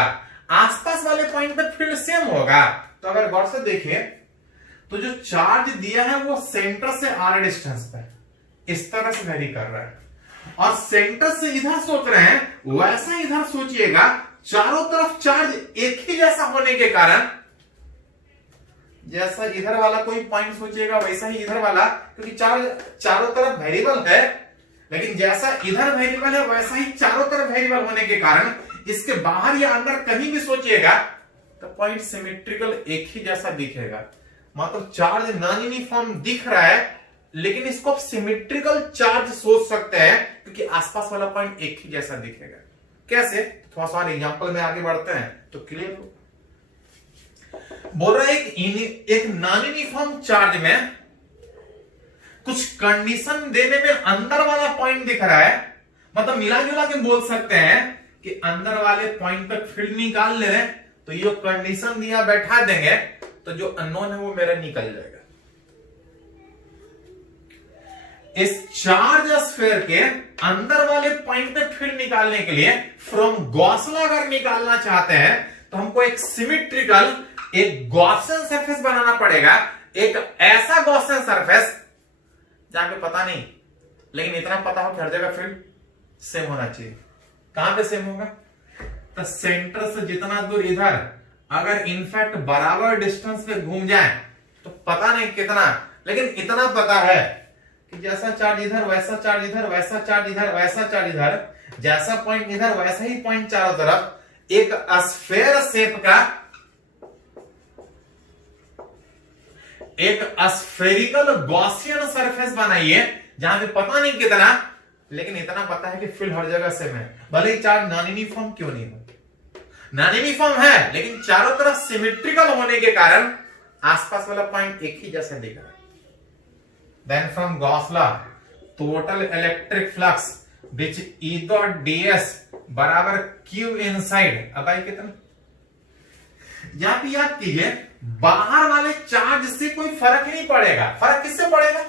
आसपास वाले पॉइंट पे फील्ड सेम होगा? तो अगर गौर से देखें तो जो चार्ज दिया है वो सेंटर से आर डिस्टेंस पे इस तरह से वेरी कर रहा है, और सेंटर से इधर सोच रहे हैं वैसा इधर सोचिएगा। चारों तरफ चार्ज एक ही जैसा होने के कारण, जैसा इधर वाला कोई पॉइंट सोचिएगा वैसा ही इधर वाला, क्योंकि चार्ज चारों तरफ वेरिएबल है, लेकिन जैसा इधर वेरिएबल है वैसा ही चारों तरफ वेरिएबल होने के कारण इसके बाहर या अंदर कहीं भी सोचिएगा तो पॉइंट सिमेट्रिकल एक ही जैसा दिखेगा। मतलब चार्ज नॉन यूनिफॉर्म दिख रहा है, लेकिन इसको आप सिमेट्रिकल चार्ज सोच सकते हैं, क्योंकि आसपास वाला पॉइंट एक ही जैसा दिखेगा। कैसे? थोड़ा सा एग्जांपल में आगे बढ़ते हैं तो क्लियर हो। बोल रहा है एक नॉन यूनिफॉर्म चार्ज में कुछ कंडीशन देने में अंदर वाला पॉइंट दिख रहा है, मतलब मिला जुला के बोल सकते हैं कि अंदर वाले पॉइंट पे फील्ड निकाल ले रहे, तो ये कंडीशन दिया बैठा देंगे तो जो अननोन है वो मेरा निकल जाएगा। इस चार्ज स्फीयर के अंदर वाले पॉइंट पे फील्ड निकालने के लिए फ्रॉम गॉस लॉ अगर निकालना चाहते हैं तो हमको एक सिमेट्रिकल एक गॉसियन सरफेस बनाना पड़ेगा। एक ऐसा गॉसियन सरफेस जहां पे पता नहीं, लेकिन इतना पता हो कि हर जगह फील्ड सेम होना चाहिए। कहां पे सेम होगा? तो सेंटर से जितना दूर इधर अगर इनफैक्ट बराबर डिस्टेंस पे घूम जाए तो पता नहीं कितना, लेकिन इतना पता है कि जैसा चार्ज इधर वैसा चार्ज इधर, वैसा चार्ज इधर वैसा चार्ज इधर, जैसा पॉइंट इधर वैसा ही पॉइंट चारों तरफ। एक स्फीयर शेप का एक स्फेरिकल गॉसियन सरफेस बनाइए जहां पे पता नहीं कितना, लेकिन इतना पता है कि फील्ड हर जगह सेम है, भले ही चार्ज नॉन यूनिफॉर्म क्यों नहीं हो। नॉन यूनिफॉर्म है लेकिन चारों तरफ सिमेट्रिकल होने के कारण आसपास वाला पॉइंट एक ही जैसा दिख रहा है। Then from Gauss law total electric flux which E dot ds बराबर q इनसाइड। अब आई कितना? यहां पे याद कीजिए, बाहर वाले चार्ज से कोई फर्क नहीं पड़ेगा। फर्क किससे पड़ेगा?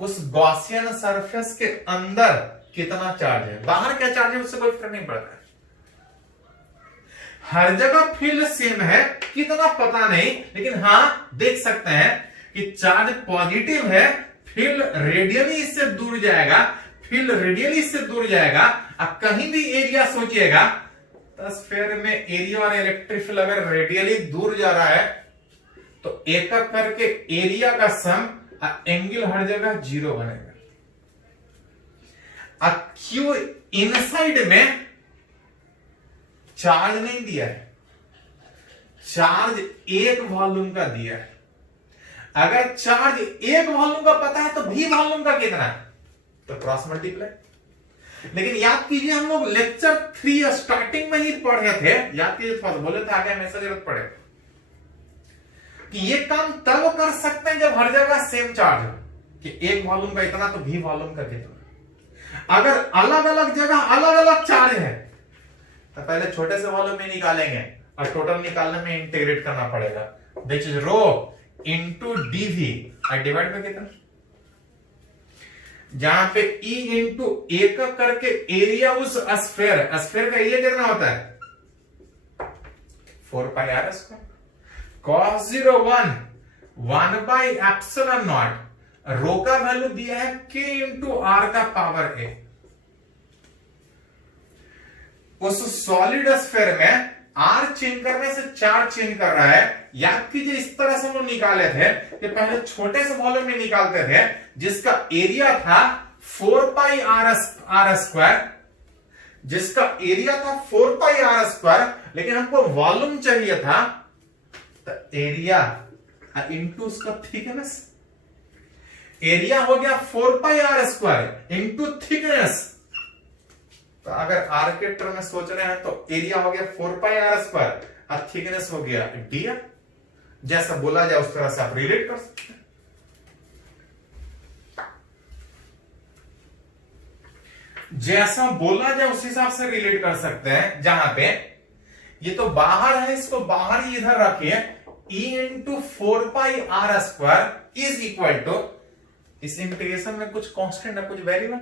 उस गॉसियन सरफेस के अंदर कितना चार्ज है, बाहर क्या चार्ज है उससे कोई फर्क नहीं पड़ता है। हर जगह फील्ड सेम है, कितना पता नहीं, लेकिन हां देख सकते हैं कि चार्ज पॉजिटिव है, फील्ड रेडियली इससे दूर जाएगा, फील्ड रेडियली इससे दूर जाएगा। अब कहीं भी एरिया सोचिएगा, तो स्फीयर में एरिया और इलेक्ट्रिक फील्ड अगर रेडियली दूर जा रहा है तो एक एक करके एरिया का सम एंगल हर जगह 0 बनेगा। अब क्यों इनसाइड में चार्ज नहीं दिया है, चार्ज एक वॉल्यूम का दिया है। अगर चार्ज एक वॉल्यूम का पता है तो भी वॉल्यूम का कितना है, तो क्रॉस मल्टीप्लाई। लेकिन याद कीजिए, हम लोग लेक्चर 3 स्टार्टिंग में ही पढ़े थे, याद कीजिए, थोड़ा बोले थे आगे हमेशा जरूरत पड़े कि ये काम तब कर सकते हैं जब हर जगह सेम चार्ज हो, कि एक वॉल्यूम का इतना तो भी वॉल्यूम का कितना। अगर अलग अलग जगह अलग अलग चार्ज है तो पहले छोटे से वॉल्यूम में निकालेंगे और टोटल निकालने में इंटीग्रेट करना पड़ेगा, which is rho into DV और डिवाइड में कितना, जहां पे ई इंटू एक करके एरिया उस स्फीयर, स्फीयर का एरिया कितना होता है 4 pi R square, cos 0 1 by epsilon naught, rho का वैल्यू दिया है k इंटू आर का पावर ए। उस सॉलिड स्फीयर में आर चेंज करने से चार्ज चेंज कर रहा है। याद कीजिए, इस तरह से हम लोग निकाले थे कि पहले छोटे से वॉल्यूम में निकालते थे जिसका एरिया था 4 पाई आर स्क्वायर, जिसका एरिया था 4 पाई आर स्क्वायर, लेकिन हमको वॉल्यूम चाहिए था तो एरिया इंटू उसका थिकनेस, एरिया हो गया 4 pi R square into thickness. तो अगर आर के टर्म में सोच रहे हैं तो एरिया हो गया 4 पाई आर स्क्वायर और थिकनेस हो गया डी आर। जैसा बोला जाए उस तरह से आप रिलेट कर सकते हैं। जैसा बोला जाए उस हिसाब से रिलेट कर सकते हैं। जहां पे ये तो बाहर है, इसको बाहर ही इधर रखिए, E into 4 pi R square is equal to, इस इंटीग्रेशन में कुछ कांस्टेंट है कुछ वेरिएबल,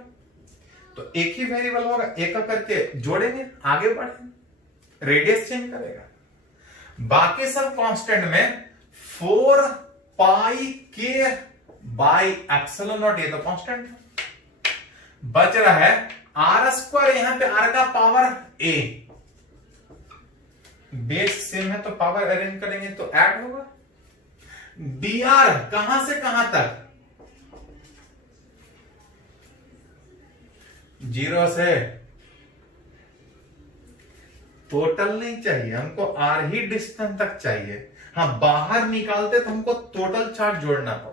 तो एक ही वेरिएबल होगा, एक करके जोड़ेंगे आगे बढ़ेंगे, रेडियस चेंज करेगा, बाकी सब कांस्टेंट में 4 पाई के बाई एप्सिलॉन नॉट, ये तो कांस्टेंट है। बच रहा है आर स्क्वायर, यहां पे आर का पावर ए, बेस सेम है तो पावर अरेंज करेंगे तो ऐड होगा। डी आर कहां से कहां तक, 0 से, टोटल नहीं चाहिए हमको, आर ही डिस्टेंस तक चाहिए। हाँ, बाहर निकालते तो हमको टोटल चार्ज जोड़ना पड़ता।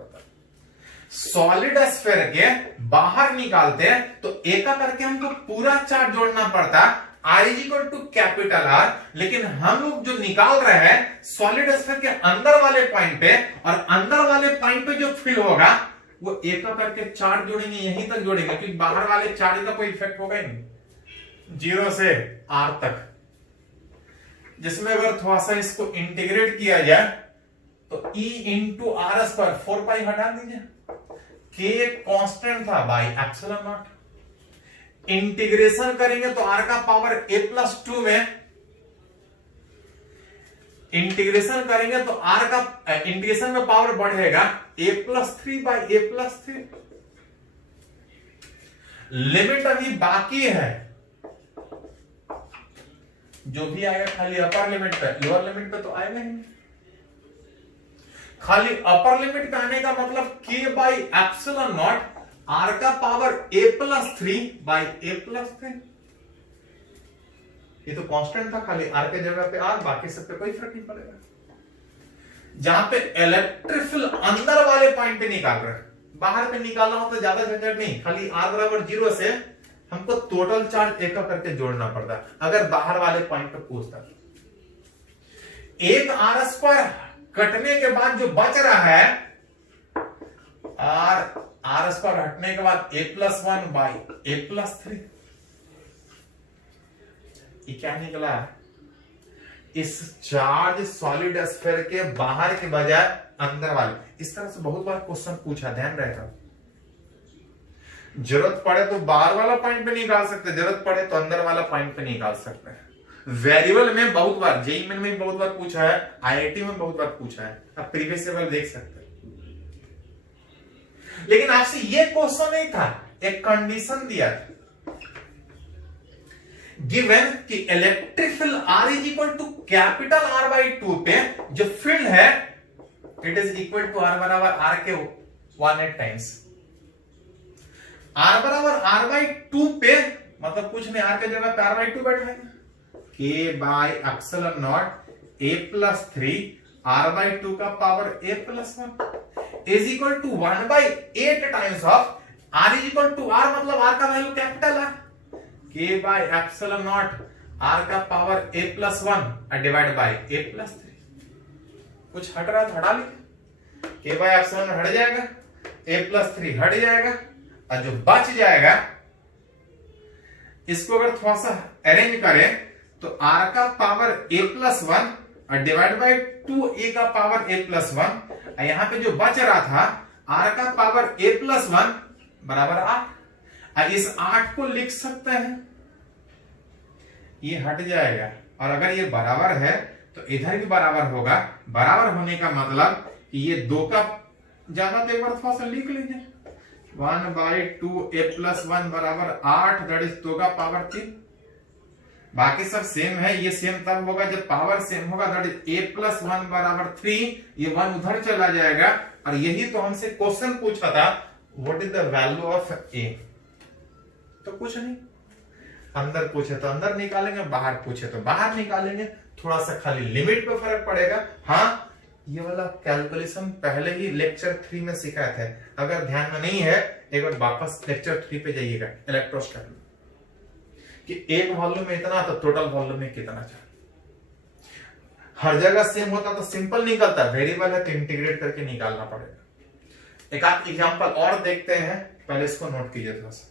सॉलिड स्फीयर के बाहर निकालते हैं तो एक करके हमको पूरा चार्ज जोड़ना पड़ता, R is equal to capital R. लेकिन हम लोग जो निकाल रहे हैं सॉलिड स्फीयर के अंदर वाले पॉइंट पे, और अंदर वाले पॉइंट पे जो फील होगा वो एक करके चार्ज जोड़ेंगे, यहीं तक जोड़ेंगे, क्योंकि बाहर वाले चार्ज का कोई इफेक्ट होगा ही नहीं, 0 से आर तक। जिसमें अगर थोड़ा सा इसको इंटीग्रेट किया जाए तो ई इंटू आर स्क्वायर, 4 पाई हटा दीजिए, के कांस्टेंट था बाई एप्सिलॉन नॉट, इंटीग्रेशन करेंगे तो आर का पावर a+2 में, इंटीग्रेशन करेंगे तो आर का इंटीग्रेशन में पावर बढ़ेगा a+3 बाई a+3। लिमिट अभी बाकी है, जो भी आएगा खाली अपर लिमिट पे, लोअर लिमिट पे तो आएगा ही। खाली अपर लिमिट का आने का मतलब k by epsilon not, R का पावर a+3 बाई a+3। ये तो कांस्टेंट था, खाली आर के जगह पे आर, बाकी सब पे कोई फर्क नहीं पड़ेगा। जहां पे इलेक्ट्रिक फील्ड अंदर वाले पॉइंट पे निकाल रहे हैं, बाहर पे निकालना हो तो ज्यादा झंझट नहीं, खाली आर बराबर 0 से हमको टोटल चार्ज एक करके जोड़ना पड़ता। अगर बाहर वाले पॉइंट पे पूछता, एक आर स्क्वायर कटने के बाद जो बच रहा है, आर स्क्वायर हटने के बाद a+1 बाई a+3, ये क्या निकला इस चार्ज सॉलिड स्फीयर के बाहर के बजाय अंदर वाले। इस तरह से बहुत बार क्वेश्चन पूछा, ध्यान रहेगा। जरूरत पड़े तो बाहर वाला पॉइंट पे निकाल सकते, जरूरत पड़े तो अंदर वाला पॉइंट पे निकाल सकते हैं। वेरिएबल में बहुत बार, जेईई मेन में बहुत बार पूछा है, आईआईटी में बहुत बार पूछा है, आप प्रीवियस ईयर देख सकते हैं। लेकिन आपसे ये क्वेश्चन नहीं था, एक कंडीशन दिया था, गिवन कि electric field R is equal to capital R/2 पे जो फील्ड है it is equal to R बराबर R के 1/8 टाइम्स। R बराबर R/2 पे मतलब कुछ नहीं, R के जगह पे R/2 बैठाएंगे, K by epsilon not A plus 3 R/2 का power A plus 1 is equal to 1/8 times of R is equal to R, मतलब R का वैल्यू कैपिटल है, K by epsilon not R का power A plus 1 divide by A plus 3। कुछ हट रहा था, हटा लीजिए, K बाय एप्सिलॉन हट जाएगा, A प्लस 3 हट जाएगा, और जो बच जाएगा इसको अगर थोड़ा सा अरेंज करें तो R का पावर A प्लस 1 और डिवाइड बाय 2A का पावर A प्लस 1, यहां पे जो बच रहा था R का पावर A प्लस 1 बराबर 8। इस 8 को लिख सकते हैं, ये हट जाएगा, और अगर ये बराबर है तो इधर भी बराबर होगा। बराबर होने का मतलब कि ये 2 का ज्यादा, तो एक बार थोड़ा सा लिख लीजिए, 1/2A प्लस 1 बराबर 8, दैट इज 2 का पावर 3। बाकी सब सेम है, ये सेम तब होगा जब पावर सेम होगा, दैट इज A प्लस 1 बराबर 3, ये 1 उधर चला जाएगा। और यही तो हमसे क्वेश्चन पूछा था, what is the value of A, तो कुछ नहीं, अंदर पूछे तो अंदर निकालेंगे, बाहर पूछे तो बाहर निकालेंगे, थोड़ा सा खाली लिमिट पे फर्क पड़ेगा। हाँ, ये वाला कैलकुलेशन पहले ही लेक्चर 3 में सिखाया था, अगर ध्यान में नहीं है एक बार वापस लेक्चर 3 पे जाइएगा, इलेक्ट्रोस्टैटिक, कि एक वॉल्यूम में इतना तो टोटल वॉल्यूम में कितना चाहिए। हर जगह सेम होता तो सिंपल निकलता, वेरिएबल है तो इंटीग्रेट करके निकालना पड़ेगा। एक आध एग्जांपल और देखते हैं, पहले इसको नोट कीजिए थोड़ा सा।